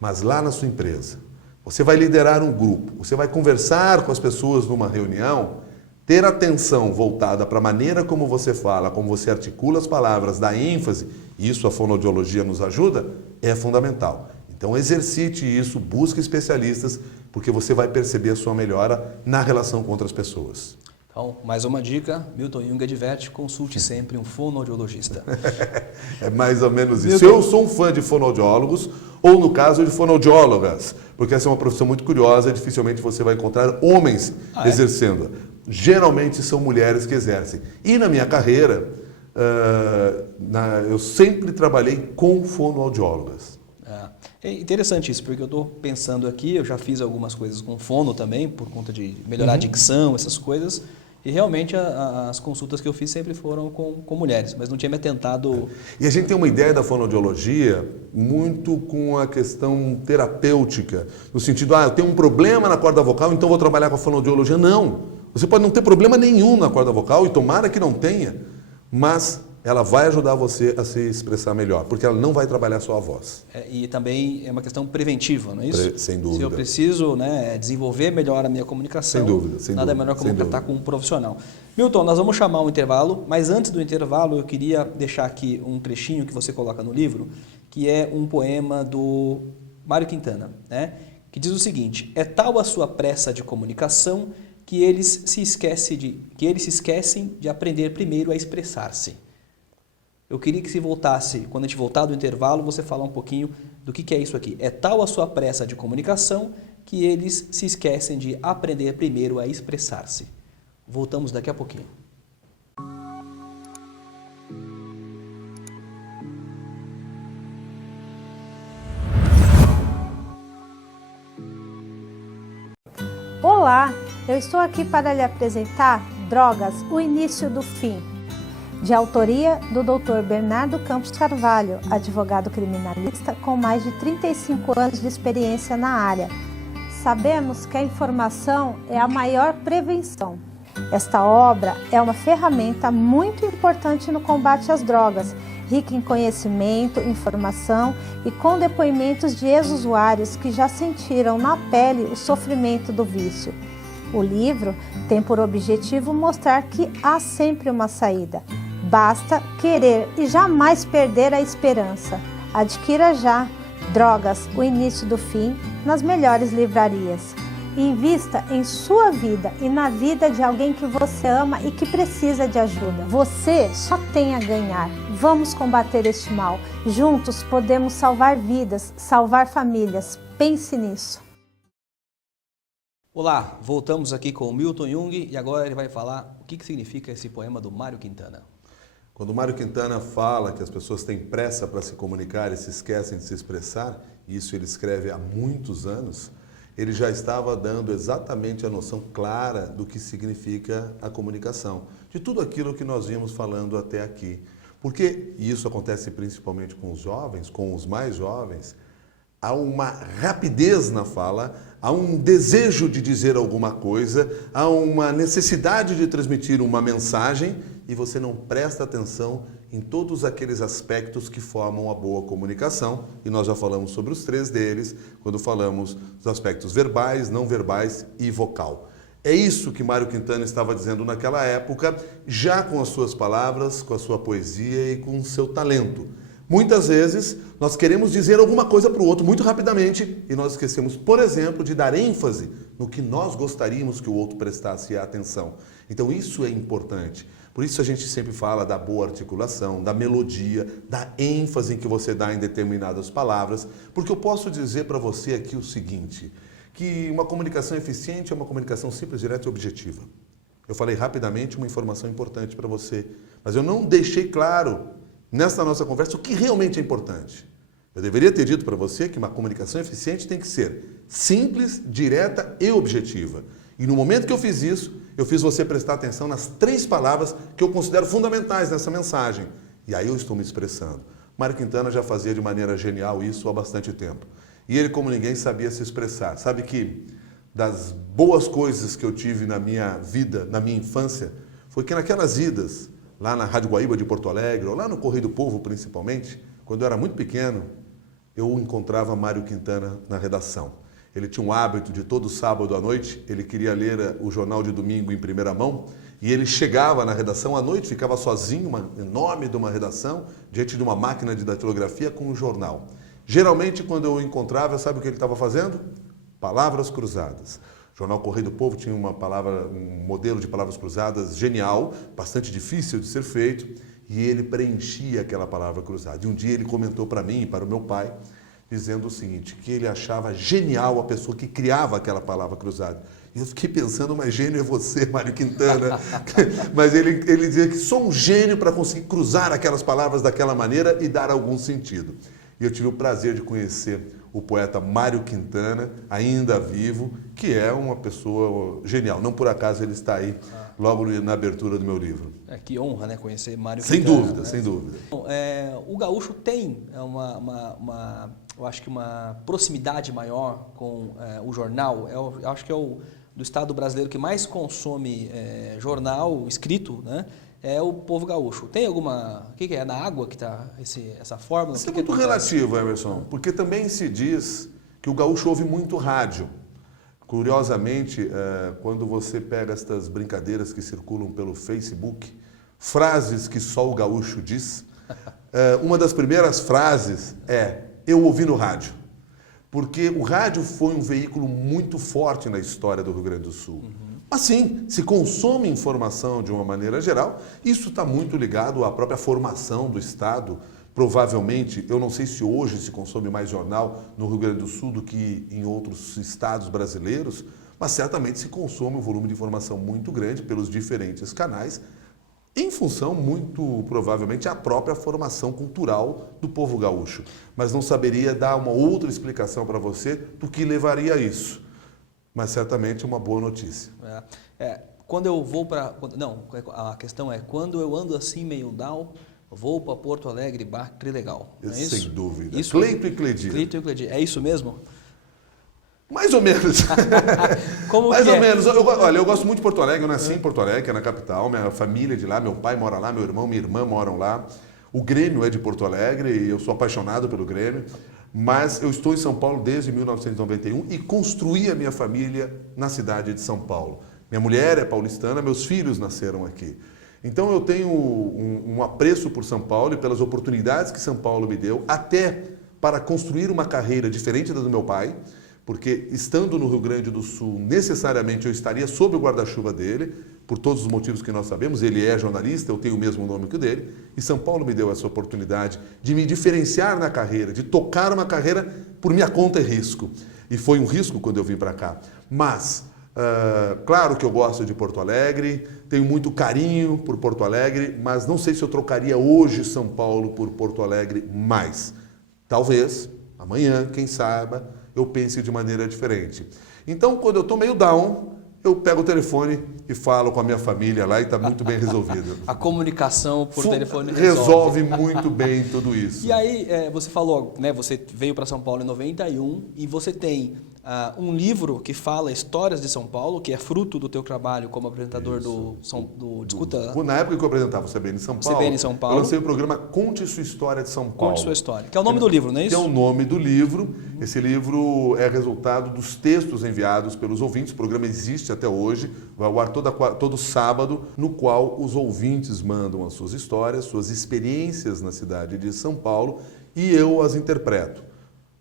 Mas lá na sua empresa, você vai liderar um grupo, você vai conversar com as pessoas numa reunião, ter atenção voltada para a maneira como você fala, como você articula as palavras, dá ênfase, e isso a fonoaudiologia nos ajuda, é fundamental. Então exercite isso, busque especialistas, porque você vai perceber a sua melhora na relação com outras pessoas. Então, mais uma dica, Milton Jung adverte, consulte sempre um fonoaudiologista. É mais ou menos isso. Eu sou um fã de fonoaudiólogos, ou no caso de fonoaudiólogas, porque essa é uma profissão muito curiosa, dificilmente você vai encontrar homens exercendo. Geralmente são mulheres que exercem. E na minha carreira, eu sempre trabalhei com fonoaudiólogas. É interessante isso, porque eu estou pensando aqui, eu já fiz algumas coisas com fono também, por conta de melhorar a dicção, essas coisas, e realmente as consultas que eu fiz sempre foram com mulheres, mas não tinha me atentado... E a gente tem uma ideia da fonoaudiologia muito com a questão terapêutica, no sentido, eu tenho um problema na corda vocal, então vou trabalhar com a fonoaudiologia. Não, você pode não ter problema nenhum na corda vocal, e tomara que não tenha, mas ela vai ajudar você a se expressar melhor, porque ela não vai trabalhar só a voz. E também é uma questão preventiva, não é isso? Sem dúvida. Se eu preciso desenvolver melhor a minha comunicação, nada melhor como tratar com um profissional. Milton, nós vamos chamar um intervalo, mas antes do intervalo eu queria deixar aqui um trechinho que você coloca no livro, que é um poema do Mário Quintana, que diz o seguinte: é tal a sua pressa de comunicação que eles se esquecem de aprender primeiro a expressar-se. Eu queria que quando a gente voltar do intervalo, você falar um pouquinho do que é isso aqui. É tal a sua pressa de comunicação que eles se esquecem de aprender primeiro a expressar-se. Voltamos daqui a pouquinho. Olá, eu estou aqui para lhe apresentar Drogas, o início do fim, de autoria do Dr. Bernardo Campos Carvalho, advogado criminalista com mais de 35 anos de experiência na área. Sabemos que a informação é a maior prevenção. Esta obra é uma ferramenta muito importante no combate às drogas, rica em conhecimento, informação e com depoimentos de ex-usuários que já sentiram na pele o sofrimento do vício. O livro tem por objetivo mostrar que há sempre uma saída. Basta querer e jamais perder a esperança. Adquira já Drogas, o início do fim, nas melhores livrarias. Invista em sua vida e na vida de alguém que você ama e que precisa de ajuda. Você só tem a ganhar. Vamos combater este mal. Juntos podemos salvar vidas, salvar famílias. Pense nisso. Olá, voltamos aqui com o Milton Jung e agora ele vai falar o que significa esse poema do Mário Quintana. Quando o Mário Quintana fala que as pessoas têm pressa para se comunicar e se esquecem de se expressar, e isso ele escreve há muitos anos, ele já estava dando exatamente a noção clara do que significa a comunicação, de tudo aquilo que nós vimos falando até aqui. Porque, e isso acontece principalmente com os jovens, com os mais jovens, há uma rapidez na fala, há um desejo de dizer alguma coisa, há uma necessidade de transmitir uma mensagem e você não presta atenção em todos aqueles aspectos que formam a boa comunicação. E nós já falamos sobre os 3 deles, quando falamos dos aspectos verbais, não verbais e vocal. É isso que Mário Quintana estava dizendo naquela época, já com as suas palavras, com a sua poesia e com o seu talento. Muitas vezes nós queremos dizer alguma coisa para o outro muito rapidamente e nós esquecemos, por exemplo, de dar ênfase no que nós gostaríamos que o outro prestasse atenção. Então isso é importante. Por isso a gente sempre fala da boa articulação, da melodia, da ênfase em que você dá em determinadas palavras, porque eu posso dizer para você aqui o seguinte, que uma comunicação eficiente é uma comunicação simples, direta e objetiva. Eu falei rapidamente uma informação importante para você, mas eu não deixei claro nesta nossa conversa o que realmente é importante. Eu deveria ter dito para você que uma comunicação eficiente tem que ser simples, direta e objetiva. E no momento que eu fiz isso, eu fiz você prestar atenção nas 3 palavras que eu considero fundamentais nessa mensagem. E aí eu estou me expressando. Mário Quintana já fazia de maneira genial isso há bastante tempo. E ele, como ninguém, sabia se expressar. Sabe que das boas coisas que eu tive na minha vida, na minha infância, foi que naquelas idas, lá na Rádio Guaíba de Porto Alegre, ou lá no Correio do Povo principalmente, quando eu era muito pequeno, eu encontrava Mário Quintana na redação. Ele tinha um hábito de todo sábado à noite, ele queria ler o jornal de domingo em primeira mão, e ele chegava na redação à noite, ficava sozinho, enorme de uma redação, diante de uma máquina de datilografia com um jornal. Geralmente, quando eu o encontrava, sabe o que ele estava fazendo? Palavras cruzadas. O jornal Correio do Povo tinha um modelo de palavras cruzadas genial, bastante difícil de ser feito, e ele preenchia aquela palavra cruzada. E um dia ele comentou para mim e para o meu pai, dizendo o seguinte, que ele achava genial a pessoa que criava aquela palavra cruzada. E eu fiquei pensando, mas gênio é você, Mário Quintana. Mas ele dizia que sou um gênio para conseguir cruzar aquelas palavras daquela maneira e dar algum sentido. E eu tive o prazer de conhecer o poeta Mário Quintana, ainda vivo, que é uma pessoa genial. Não por acaso ele está aí, logo na abertura do meu livro. Que honra, né, conhecer Mário Sem Quintana. dúvida, né? sem dúvida. Bom, o gaúcho tem eu acho que uma proximidade maior com o jornal. Eu acho que é o do estado brasileiro que mais consome jornal escrito, né? É o povo gaúcho. Tem alguma... O que é? Na água que está essa fórmula? Isso é muito relativo, Emerson, porque também se diz que o gaúcho ouve muito rádio. Curiosamente, quando você pega estas brincadeiras que circulam pelo Facebook, frases que só o gaúcho diz, uma das primeiras frases é eu ouvi no rádio. Porque o rádio foi um veículo muito forte na história do Rio Grande do Sul. Mas sim, se consome informação de uma maneira geral, isso está muito ligado à própria formação do Estado. Provavelmente, eu não sei se hoje se consome mais jornal no Rio Grande do Sul do que em outros estados brasileiros, mas certamente se consome um volume de informação muito grande pelos diferentes canais, em função, muito provavelmente, à própria formação cultural do povo gaúcho. Mas não saberia dar uma outra explicação para você do que levaria a isso. Mas certamente é uma boa notícia. Quando eu vou para... Não, a questão é, quando eu ando assim meio down, vou para Porto Alegre, Bar Trilegal. Não é isso? Sem dúvida. Isso, Cleito e Cledir. Cleito e Cledir. É isso mesmo? Mais ou menos. Como Mais que ou é? menos. Olha, eu gosto muito de Porto Alegre. Eu nasci em Porto Alegre, que é na capital. Minha família é de lá, meu pai mora lá, meu irmão, minha irmã moram lá. O Grêmio é de Porto Alegre e eu sou apaixonado pelo Grêmio. Mas eu estou em São Paulo desde 1991 e construí a minha família na cidade de São Paulo. Minha mulher é paulistana, meus filhos nasceram aqui. Então eu tenho um apreço por São Paulo e pelas oportunidades que São Paulo me deu, até para construir uma carreira diferente da do meu pai, porque estando no Rio Grande do Sul, necessariamente eu estaria sob o guarda-chuva dele, por todos os motivos que nós sabemos. Ele é jornalista, eu tenho o mesmo nome que o dele, e São Paulo me deu essa oportunidade de me diferenciar na carreira, de tocar uma carreira por minha conta e risco. E foi um risco quando eu vim para cá. Mas, claro que eu gosto de Porto Alegre, tenho muito carinho por Porto Alegre, mas não sei se eu trocaria hoje São Paulo por Porto Alegre mais. Talvez, amanhã, quem sabe, eu pense de maneira diferente. Então, quando eu estou meio down, eu pego o telefone e falo com a minha família lá e está muito bem resolvido. A comunicação por telefone resolve muito bem tudo isso. E aí, você falou, né, você veio para São Paulo em 91 e você tem um livro que fala histórias de São Paulo, que é fruto do teu trabalho como apresentador do Discuta. Na época que eu apresentava o CBN São Paulo, CBN São Paulo, eu lancei o programa Conte Sua História de São Paulo. Conte Sua História, que é o nome do livro, não é isso? Que é o nome do livro. Esse livro é resultado dos textos enviados pelos ouvintes. O programa existe até hoje, vai ao ar todo sábado, no qual os ouvintes mandam as suas histórias, suas experiências na cidade de São Paulo e eu as interpreto.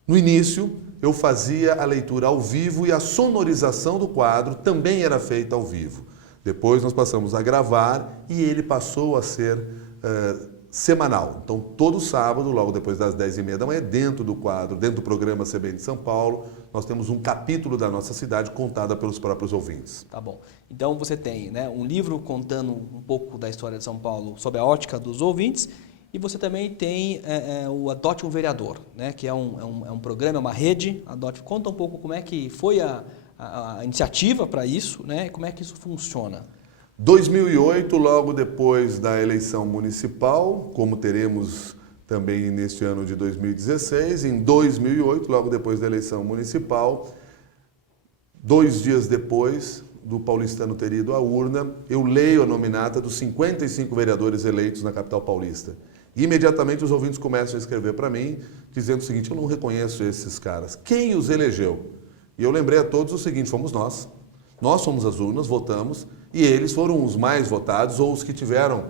No início, eu fazia a leitura ao vivo e a sonorização do quadro também era feita ao vivo. Depois nós passamos a gravar e ele passou a ser semanal. Então, todo sábado, logo depois das 10h30 da manhã, dentro do quadro, dentro do programa CBN de São Paulo, nós temos um capítulo da nossa cidade contada pelos próprios ouvintes. Tá bom. Então, você tem, né, um livro contando um pouco da história de São Paulo sob a ótica dos ouvintes. E você também tem o Adote um Vereador, né? Que é um programa, é uma rede. Conta um pouco como é que foi a iniciativa para isso, né? E como é que isso funciona. 2008, logo depois da eleição municipal, como teremos também neste ano de 2016, em 2008, logo depois da eleição municipal, 2 dias depois do paulistano ter ido à urna, eu leio a nominata dos 55 vereadores eleitos na capital paulista. E imediatamente os ouvintes começam a escrever para mim, dizendo o seguinte: eu não reconheço esses caras. Quem os elegeu? E eu lembrei a todos o seguinte: fomos nós. Nós fomos às urnas, votamos, e eles foram os mais votados ou os que tiveram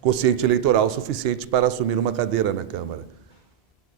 quociente eleitoral suficiente para assumir uma cadeira na Câmara.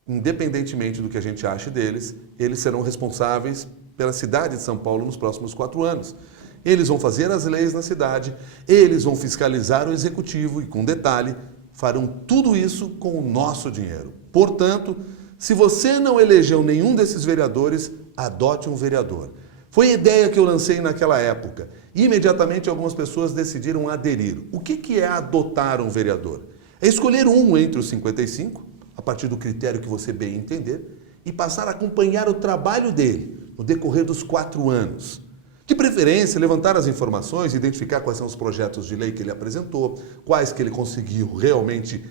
Independentemente do que a gente ache deles, eles serão responsáveis pela cidade de São Paulo nos próximos 4 anos. Eles vão fazer as leis na cidade, eles vão fiscalizar o executivo e, com detalhe, farão tudo isso com o nosso dinheiro. Portanto, se você não elegeu nenhum desses vereadores, adote um vereador. Foi a ideia que eu lancei naquela época. Imediatamente algumas pessoas decidiram aderir. O que é adotar um vereador? É escolher um entre os 55, a partir do critério que você bem entender, e passar a acompanhar o trabalho dele no decorrer dos 4 anos. De preferência, levantar as informações, identificar quais são os projetos de lei que ele apresentou, quais que ele conseguiu realmente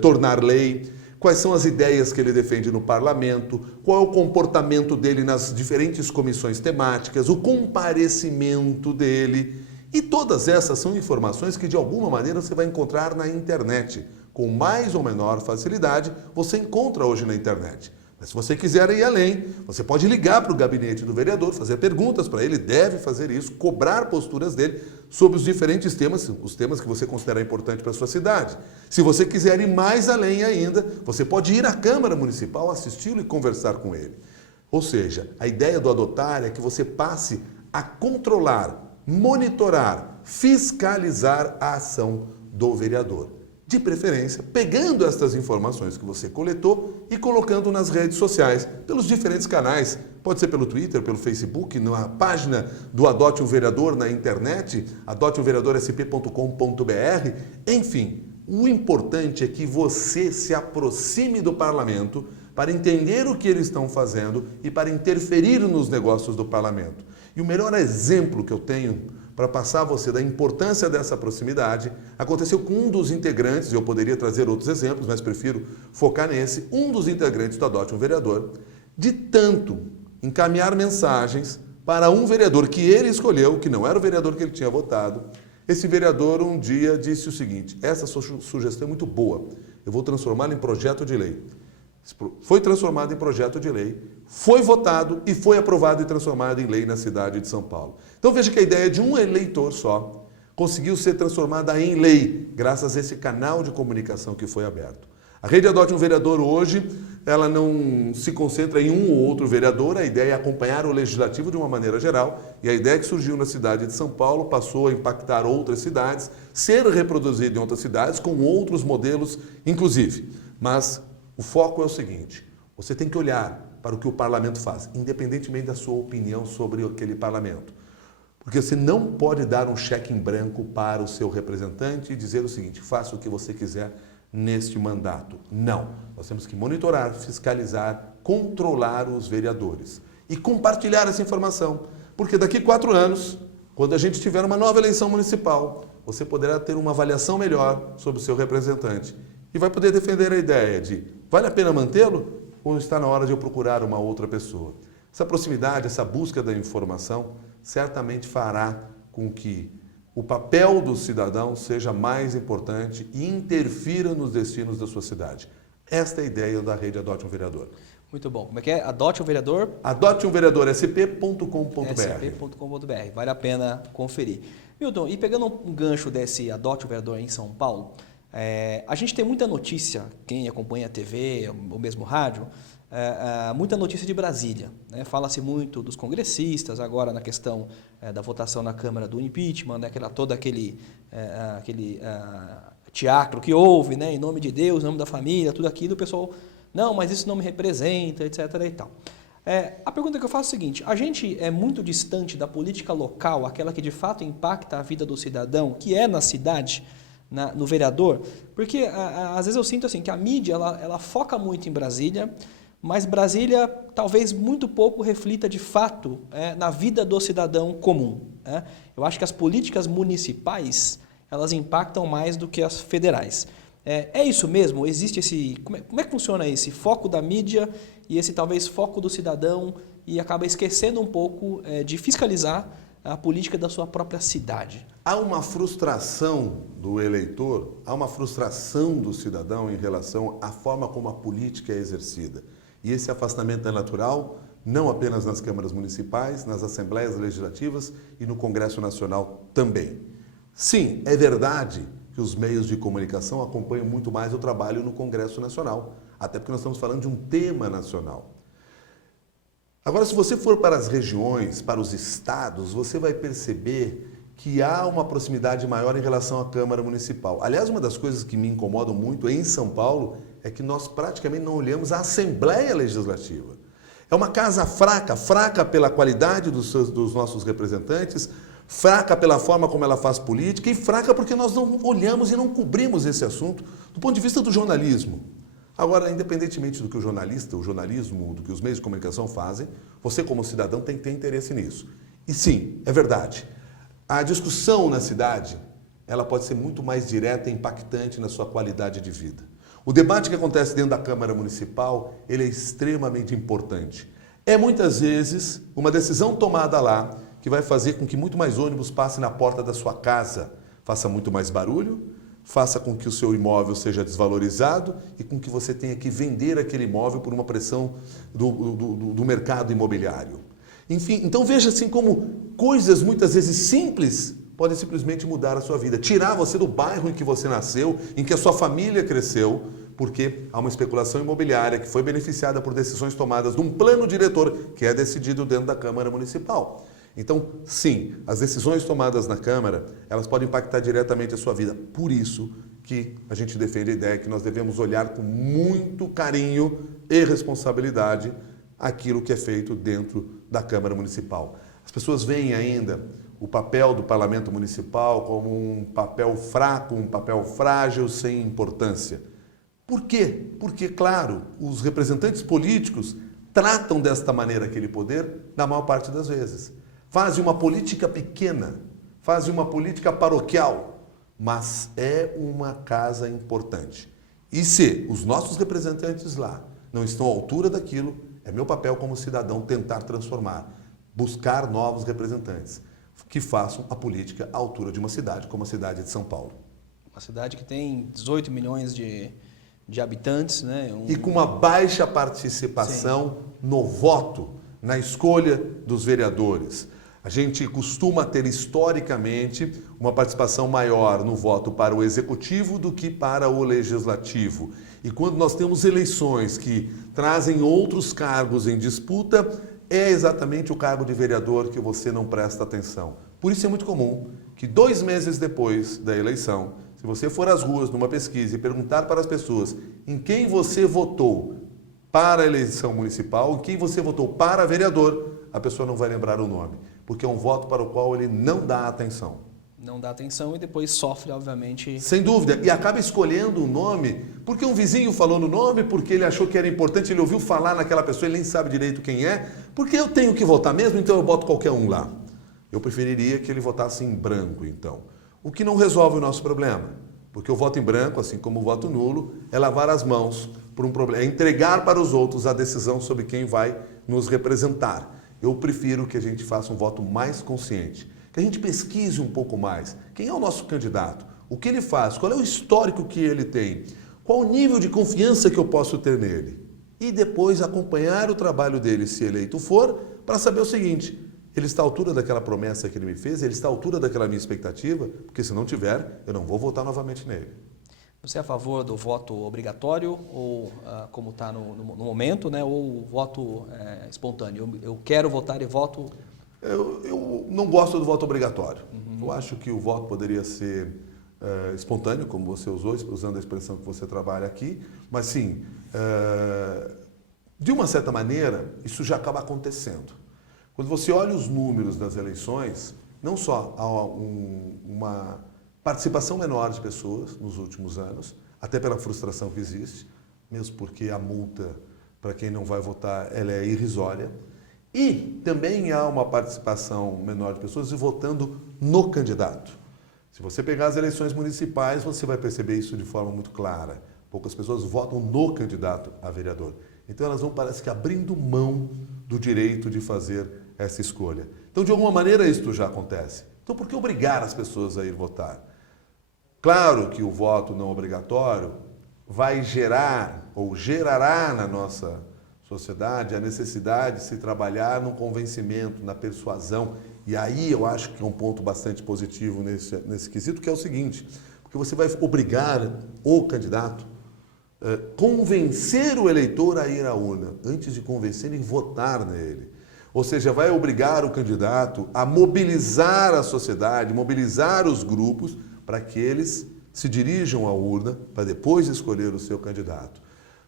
tornar lei, quais são as ideias que ele defende no parlamento, qual é o comportamento dele nas diferentes comissões temáticas, o comparecimento dele. E todas essas são informações que de alguma maneira você vai encontrar na internet. Com mais ou menor facilidade, você encontra hoje na internet. Mas se você quiser ir além, você pode ligar para o gabinete do vereador, fazer perguntas para ele, deve fazer isso, cobrar posturas dele sobre os diferentes temas, os temas que você considera importantes para a sua cidade. Se você quiser ir mais além ainda, você pode ir à Câmara Municipal, assisti-lo e conversar com ele. Ou seja, a ideia do adotar é que você passe a controlar, monitorar, fiscalizar a ação do vereador. De preferência, pegando estas informações que você coletou e colocando nas redes sociais, pelos diferentes canais. Pode ser pelo Twitter, pelo Facebook, na página do Adote um Vereador na internet, adoteumvereadorsp.com.br. Enfim, o importante é que você se aproxime do parlamento para entender o que eles estão fazendo e para interferir nos negócios do parlamento. E o melhor exemplo que eu tenho para passar a você da importância dessa proximidade, aconteceu com um dos integrantes, e eu poderia trazer outros exemplos, mas prefiro focar nesse, um dos integrantes do Adote um Vereador, de tanto encaminhar mensagens para um vereador que ele escolheu, que não era o vereador que ele tinha votado. Esse vereador um dia disse o seguinte: essa sua sugestão é muito boa, eu vou transformá-la em projeto de lei. Foi transformado em projeto de lei, foi votado e foi aprovado e transformado em lei na cidade de São Paulo. Então veja que a ideia de um eleitor só conseguiu ser transformada em lei, graças a esse canal de comunicação que foi aberto. A rede Adote um Vereador hoje, ela não se concentra em um ou outro vereador, a ideia é acompanhar o legislativo de uma maneira geral, e a ideia que surgiu na cidade de São Paulo passou a impactar outras cidades, ser reproduzida em outras cidades com outros modelos, inclusive. Mas o foco é o seguinte: você tem que olhar para o que o parlamento faz, independentemente da sua opinião sobre aquele parlamento. Porque você não pode dar um cheque em branco para o seu representante e dizer o seguinte: faça o que você quiser neste mandato. Não. Nós temos que monitorar, fiscalizar, controlar os vereadores e compartilhar essa informação. Porque daqui 4 anos, quando a gente tiver uma nova eleição municipal, você poderá ter uma avaliação melhor sobre o seu representante. E vai poder defender a ideia de: vale a pena mantê-lo ou está na hora de eu procurar uma outra pessoa? Essa proximidade, essa busca da informação, certamente fará com que o papel do cidadão seja mais importante e interfira nos destinos da sua cidade. Esta é a ideia da rede Adote um Vereador. Muito bom. Como é que é? Adote um Vereador? Adote um Vereador, sp.com.br. sp.com.br. Vale a pena conferir. Milton, e pegando um gancho desse Adote um Vereador em São Paulo, a gente tem muita notícia, quem acompanha a TV ou mesmo rádio, muita notícia de Brasília, né? Fala-se muito dos congressistas, agora na questão da votação na Câmara do impeachment, né? Todo aquele teatro que houve, né? Em nome de Deus, em nome da família, tudo aquilo, o pessoal, não, mas isso não me representa, etc. e tal. A pergunta que eu faço é a seguinte: a gente é muito distante da política local, aquela que de fato impacta a vida do cidadão, que é na cidade, no vereador, porque às vezes eu sinto assim que a mídia ela foca muito em Brasília, mas Brasília talvez muito pouco reflita de fato na vida do cidadão comum. Eu acho que as políticas municipais elas impactam mais do que as federais. É isso mesmo? Existe esse... Como é que funciona esse foco da mídia e esse talvez foco do cidadão e acaba esquecendo um pouco de fiscalizar a política da sua própria cidade? Há uma frustração do eleitor, há uma frustração do cidadão em relação à forma como a política é exercida. E esse afastamento é natural, não apenas nas câmaras municipais, nas assembleias legislativas e no Congresso Nacional também. Sim, é verdade que os meios de comunicação acompanham muito mais o trabalho no Congresso Nacional, até porque nós estamos falando de um tema nacional. Agora, se você for para as regiões, para os estados, você vai perceber que há uma proximidade maior em relação à Câmara Municipal. Aliás, uma das coisas que me incomodam muito em São Paulo é que nós praticamente não olhamos a Assembleia Legislativa. É uma casa fraca, fraca pela qualidade dos nossos representantes, fraca pela forma como ela faz política e fraca porque nós não olhamos e não cobrimos esse assunto do ponto de vista do jornalismo. Agora, independentemente do que o jornalismo, do que os meios de comunicação fazem, você como cidadão tem que ter interesse nisso. E sim, é verdade, a discussão na cidade, ela pode ser muito mais direta e impactante na sua qualidade de vida. O debate que acontece dentro da Câmara Municipal, ele é extremamente importante. É muitas vezes uma decisão tomada lá que vai fazer com que muito mais ônibus passem na porta da sua casa, faça muito mais barulho, faça com que o seu imóvel seja desvalorizado e com que você tenha que vender aquele imóvel por uma pressão do mercado imobiliário. Enfim, então veja assim como coisas muitas vezes simples podem simplesmente mudar a sua vida, tirar você do bairro em que você nasceu, em que a sua família cresceu, porque há uma especulação imobiliária que foi beneficiada por decisões tomadas de um plano diretor que é decidido dentro da Câmara Municipal. Então, sim, as decisões tomadas na Câmara, elas podem impactar diretamente a sua vida. Por isso que a gente defende a ideia que nós devemos olhar com muito carinho e responsabilidade aquilo que é feito dentro da Câmara Municipal. As pessoas veem ainda o papel do Parlamento Municipal como um papel fraco, um papel frágil, sem importância. Por quê? Porque, claro, os representantes políticos tratam desta maneira aquele poder na maior parte das vezes. Fazem uma política pequena, fazem uma política paroquial, mas é uma casa importante. E se os nossos representantes lá não estão à altura daquilo, é meu papel como cidadão tentar transformar, buscar novos representantes que façam a política à altura de uma cidade como a cidade de São Paulo. Uma cidade que tem 18 milhões de habitantes, né? E com uma baixa participação no voto, na escolha dos vereadores. A gente costuma ter historicamente uma participação maior no voto para o executivo do que para o legislativo. E quando nós temos eleições que trazem outros cargos em disputa, é exatamente o cargo de vereador que você não presta atenção. Por isso é muito comum que 2 meses depois da eleição, se você for às ruas numa pesquisa e perguntar para as pessoas em quem você votou para a eleição municipal, em quem você votou para vereador, a pessoa não vai lembrar o nome, porque é um voto para o qual ele não dá atenção. Não dá atenção e depois sofre, obviamente... Sem dúvida, e acaba escolhendo o nome porque um vizinho falou no nome, porque ele achou que era importante, ele ouviu falar naquela pessoa, ele nem sabe direito quem é, porque eu tenho que votar mesmo, então eu boto qualquer um lá. Eu preferiria que ele votasse em branco, então. O que não resolve o nosso problema, porque o voto em branco, assim como o voto nulo, é lavar as mãos por um problema, é entregar para os outros a decisão sobre quem vai nos representar. Eu prefiro que a gente faça um voto mais consciente, que a gente pesquise um pouco mais. Quem é o nosso candidato? O que ele faz? Qual é o histórico que ele tem? Qual o nível de confiança que eu posso ter nele? E depois acompanhar o trabalho dele, se eleito for, para saber o seguinte: ele está à altura daquela promessa que ele me fez? Ele está à altura daquela minha expectativa? Porque se não tiver, eu não vou votar novamente nele. Você é a favor do voto obrigatório, ou como está no momento, né, ou voto espontâneo? Eu quero votar e voto... Eu não gosto do voto obrigatório. Eu acho que o voto poderia ser espontâneo, como você usou, usando a expressão que você trabalha aqui, mas sim, de uma certa maneira, isso já acaba acontecendo. Quando você olha os números das eleições, não só há uma participação menor de pessoas nos últimos anos, até pela frustração que existe, mesmo porque a multa para quem não vai votar ela é irrisória, e também há uma participação menor de pessoas votando no candidato. Se você pegar as eleições municipais, você vai perceber isso de forma muito clara. Poucas pessoas votam no candidato a vereador. Então elas vão, parece que, abrindo mão do direito de fazer essa escolha. Então, de alguma maneira, isso já acontece. Então, por que obrigar as pessoas a ir votar? Claro que o voto não obrigatório vai gerar ou gerará na nossa sociedade a necessidade de se trabalhar no convencimento, na persuasão. E aí eu acho que é um ponto bastante positivo nesse quesito, que é o seguinte: porque você vai obrigar o candidato a convencer o eleitor a ir à urna, antes de convencer em votar nele. Ou seja, vai obrigar o candidato a mobilizar a sociedade, mobilizar os grupos, para que eles se dirijam à urna para depois escolher o seu candidato.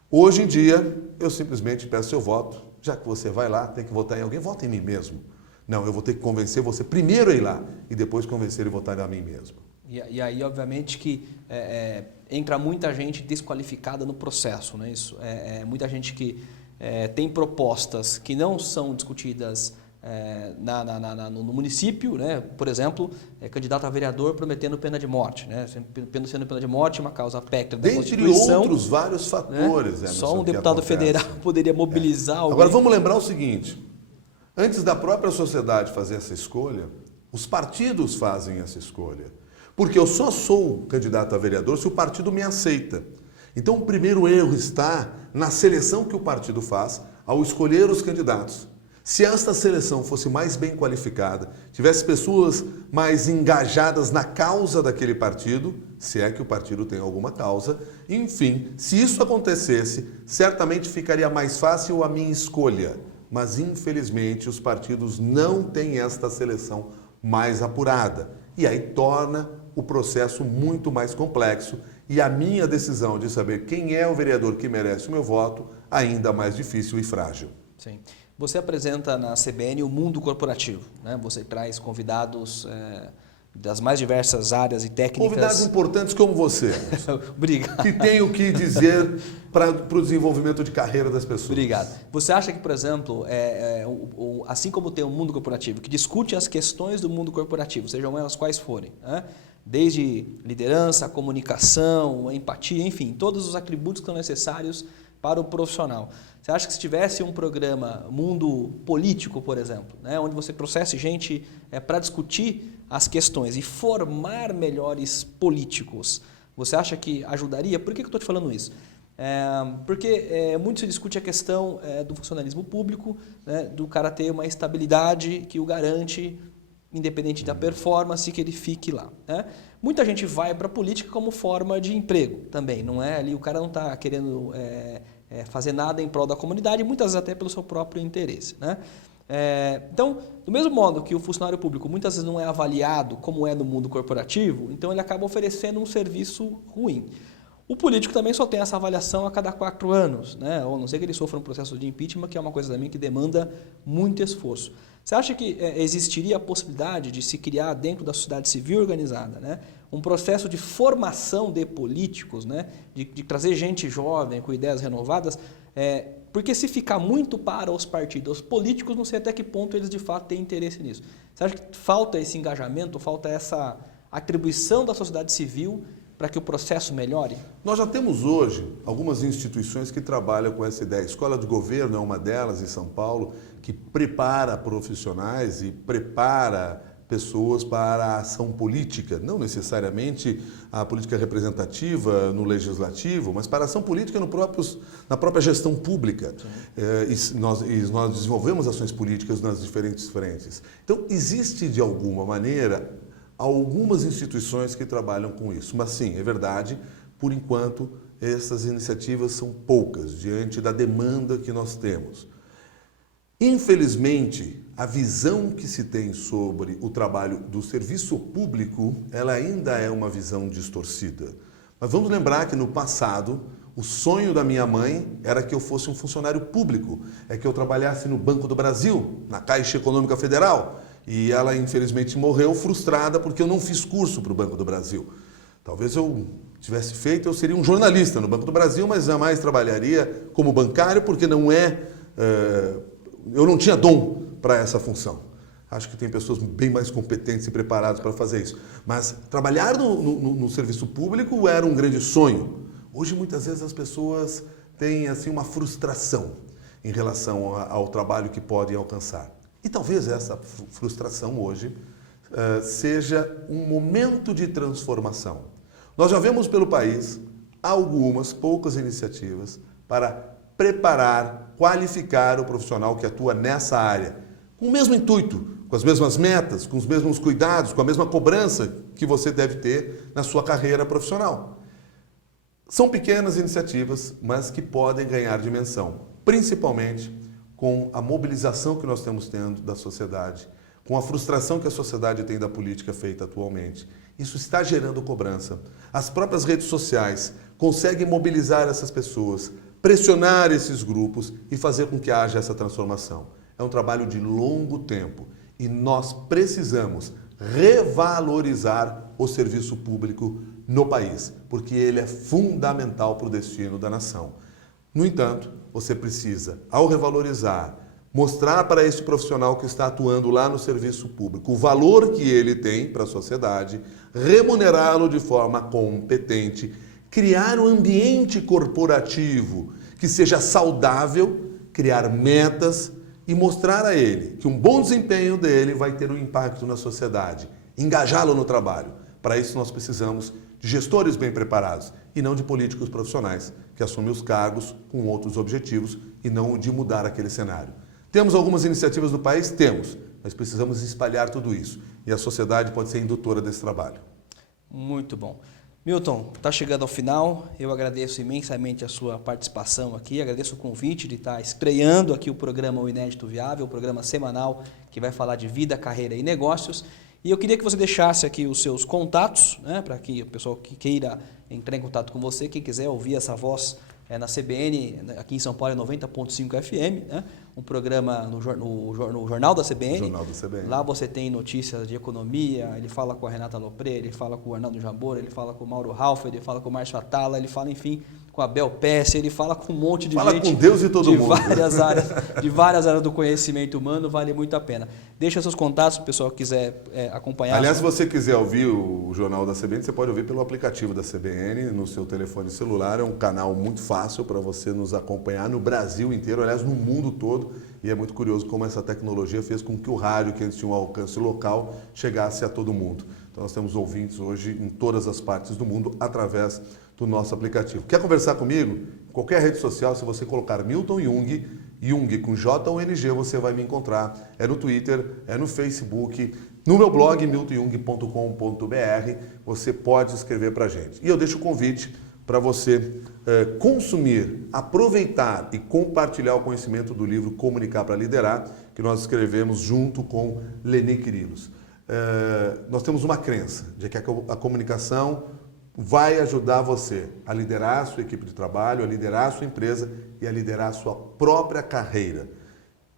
Hoje em dia, eu simplesmente peço seu voto. Já que você vai lá, tem que votar em alguém, vota em mim mesmo. Não, eu vou ter que convencer você primeiro a ir lá e depois convencer e votar em mim mesmo. E aí, obviamente, que entra muita gente desqualificada no processo, né? Isso, muita gente que tem propostas que não são discutidas no município, né? Por exemplo, candidato a vereador prometendo pena de morte, né? Sendo pena de morte uma causa pétrea da Constituição. Dentre outros vários fatores. Né? Só um deputado federal poderia mobilizar alguém. Agora vamos lembrar o seguinte: antes da própria sociedade fazer essa escolha, os partidos fazem essa escolha. Porque eu só sou candidato a vereador se o partido me aceita. Então o primeiro erro está na seleção que o partido faz ao escolher os candidatos. Se esta seleção fosse mais bem qualificada, tivesse pessoas mais engajadas na causa daquele partido, se é que o partido tem alguma causa, enfim, se isso acontecesse, certamente ficaria mais fácil a minha escolha. Mas, infelizmente, os partidos não têm esta seleção mais apurada. E aí torna o processo muito mais complexo e a minha decisão de saber quem é o vereador que merece o meu voto ainda mais difícil e frágil. Sim. Você apresenta na CBN o mundo corporativo, né? Você traz convidados das mais diversas áreas e técnicas. Convidados importantes como você. Obrigado. Que tem o que dizer para o desenvolvimento de carreira das pessoas. Obrigado. Você acha que, por exemplo, assim como tem o mundo corporativo, que discute as questões do mundo corporativo, sejam elas quais forem, né? Desde liderança, comunicação, empatia, enfim, todos os atributos que são necessários para o profissional. Você acha que se tivesse um programa mundo político, por exemplo, né, onde você trouxesse gente para discutir as questões e formar melhores políticos, você acha que ajudaria? Por que eu estou te falando isso? Porque muito se discute a questão do funcionalismo público, né, do cara ter uma estabilidade que o garante, independente da performance, que ele fique lá. Né? Muita gente vai para a política como forma de emprego também, não é? Ali o cara não está querendo fazer nada em prol da comunidade, muitas vezes até pelo seu próprio interesse. Né? Então, do mesmo modo que o funcionário público muitas vezes não é avaliado como é no mundo corporativo, então ele acaba oferecendo um serviço ruim. O político também só tem essa avaliação a cada 4 anos, né? Ou a não ser que ele sofra um processo de impeachment, que é uma coisa também que demanda muito esforço. Você acha que existiria a possibilidade de se criar dentro da sociedade civil organizada, né, um processo de formação de políticos, né, de trazer gente jovem com ideias renovadas? Porque se ficar muito para os partidos políticos, não sei até que ponto eles de fato têm interesse nisso. Você acha que falta esse engajamento, falta essa atribuição da sociedade civil para que o processo melhore? Nós já temos hoje algumas instituições que trabalham com essa ideia. A Escola de Governo é uma delas em São Paulo, que prepara profissionais e prepara pessoas para a ação política, não necessariamente a política representativa no legislativo, mas para a ação política na própria gestão pública. E nós desenvolvemos ações políticas nas diferentes frentes. Então, existe, de alguma maneira, algumas instituições que trabalham com isso. Mas, sim, é verdade, por enquanto, essas iniciativas são poucas, diante da demanda que nós temos. Infelizmente, a visão que se tem sobre o trabalho do serviço público, ela ainda é uma visão distorcida. Mas vamos lembrar que no passado, o sonho da minha mãe era que eu fosse um funcionário público, é que eu trabalhasse no Banco do Brasil, na Caixa Econômica Federal. E ela, infelizmente, morreu frustrada porque eu não fiz curso para o Banco do Brasil. Talvez eu tivesse feito, eu seria um jornalista no Banco do Brasil, mas jamais trabalharia como bancário porque eu não tinha dom para essa função. Acho que tem pessoas bem mais competentes e preparadas para fazer isso. Mas trabalhar no serviço público era um grande sonho. Hoje, muitas vezes, as pessoas têm assim, uma frustração em relação ao trabalho que podem alcançar. E talvez essa frustração hoje seja um momento de transformação. Nós já vemos pelo país algumas poucas iniciativas para preparar, qualificar o profissional que atua nessa área, com o mesmo intuito, com as mesmas metas, com os mesmos cuidados, com a mesma cobrança que você deve ter na sua carreira profissional. São pequenas iniciativas, mas que podem ganhar dimensão, principalmente com a mobilização que nós estamos tendo da sociedade, com a frustração que a sociedade tem da política feita atualmente. Isso está gerando cobrança. As próprias redes sociais conseguem mobilizar essas pessoas, pressionar esses grupos e fazer com que haja essa transformação. É um trabalho de longo tempo e nós precisamos revalorizar o serviço público no país, porque ele é fundamental para o destino da nação. No entanto, você precisa, ao revalorizar, mostrar para esse profissional que está atuando lá no serviço público o valor que ele tem para a sociedade, remunerá-lo de forma competente, criar um ambiente corporativo que seja saudável, criar metas e mostrar a ele que um bom desempenho dele vai ter um impacto na sociedade, engajá-lo no trabalho. Para isso nós precisamos de gestores bem preparados e não de políticos profissionais que assumem os cargos com outros objetivos e não de mudar aquele cenário. Temos algumas iniciativas no país? Temos, mas precisamos espalhar tudo isso e a sociedade pode ser indutora desse trabalho. Muito bom. Milton, está chegando ao final, eu agradeço imensamente a sua participação aqui, agradeço o convite de estar estreando aqui o programa O Inédito Viável, o programa semanal que vai falar de vida, carreira e negócios. E eu queria que você deixasse aqui os seus contatos, né, para que o pessoal que queira entrar em contato com você, quem quiser ouvir essa voz na CBN, aqui em São Paulo é 90.5 FM, né? Um programa no Jornal da CBN. Jornal da CBN. Lá você tem notícias de economia, ele fala com a Renata Lopré, ele fala com o Arnaldo Jabor, ele fala com o Mauro Ralph, ele fala com o Márcio Atala, ele fala, enfim, com a Bel Pesce, ele fala com um monte de gente. Fala com Deus e todo mundo. De várias áreas do conhecimento humano, vale muito a pena. Deixa seus contatos, se o pessoal quiser acompanhar. Aliás, se você quiser ouvir o Jornal da CBN, você pode ouvir pelo aplicativo da CBN, no seu telefone celular. É um canal muito fácil para você nos acompanhar no Brasil inteiro, aliás, no mundo todo. E é muito curioso como essa tecnologia fez com que o rádio, que antes tinha um alcance local, chegasse a todo mundo. Então nós temos ouvintes hoje em todas as partes do mundo através do nosso aplicativo. Quer conversar comigo? Em qualquer rede social, se você colocar Milton Jung, Jung com J-U-N-G, você vai me encontrar. É no Twitter, é no Facebook, no meu blog miltonjung.com.br, você pode escrever para a gente. E eu deixo o convite para você consumir, aproveitar e compartilhar o conhecimento do livro Comunicar para Liderar, que nós escrevemos junto com Leni Quirilos. Nós temos uma crença de que a comunicação vai ajudar você a liderar a sua equipe de trabalho, a liderar a sua empresa e a liderar a sua própria carreira.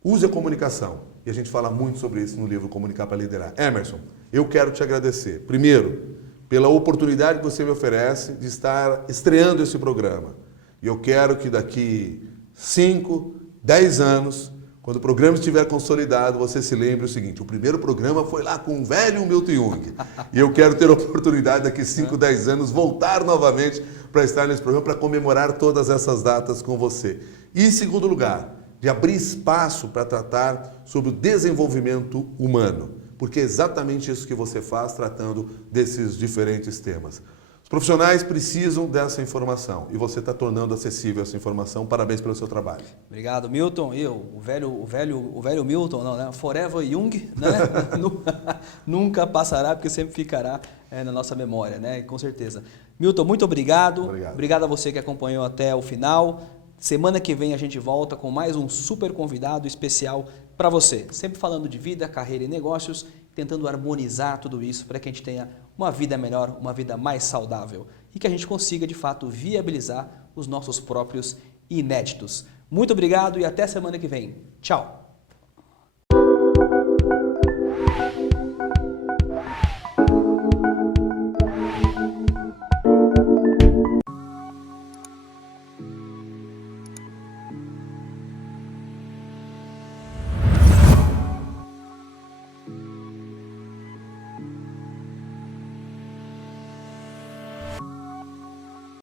Use a comunicação. E a gente fala muito sobre isso no livro Comunicar para Liderar. Emerson, eu quero te agradecer. Primeiro, pela oportunidade que você me oferece de estar estreando esse programa. E eu quero que daqui 5, 10 anos, Quando o programa estiver consolidado, você se lembre o seguinte, o primeiro programa foi lá com o velho Milton Jung. E eu quero ter a oportunidade daqui 5, 10 anos voltar novamente para estar nesse programa, para comemorar todas essas datas com você. E em segundo lugar, de abrir espaço para tratar sobre o desenvolvimento humano, porque é exatamente isso que você faz tratando desses diferentes temas. Os profissionais precisam dessa informação e você está tornando acessível essa informação. Parabéns pelo seu trabalho. Obrigado, Milton. O velho Milton, não, né? Forever Jung, né? Nunca passará, porque sempre ficará na nossa memória, né? Com certeza. Milton, muito obrigado. Obrigado a você que acompanhou até o final. Semana que vem a gente volta com mais um super convidado especial para você. Sempre falando de vida, carreira e negócios, tentando harmonizar tudo isso para que a gente tenha uma vida melhor, uma vida mais saudável e que a gente consiga, de fato, viabilizar os nossos próprios inéditos. Muito obrigado e até semana que vem. Tchau!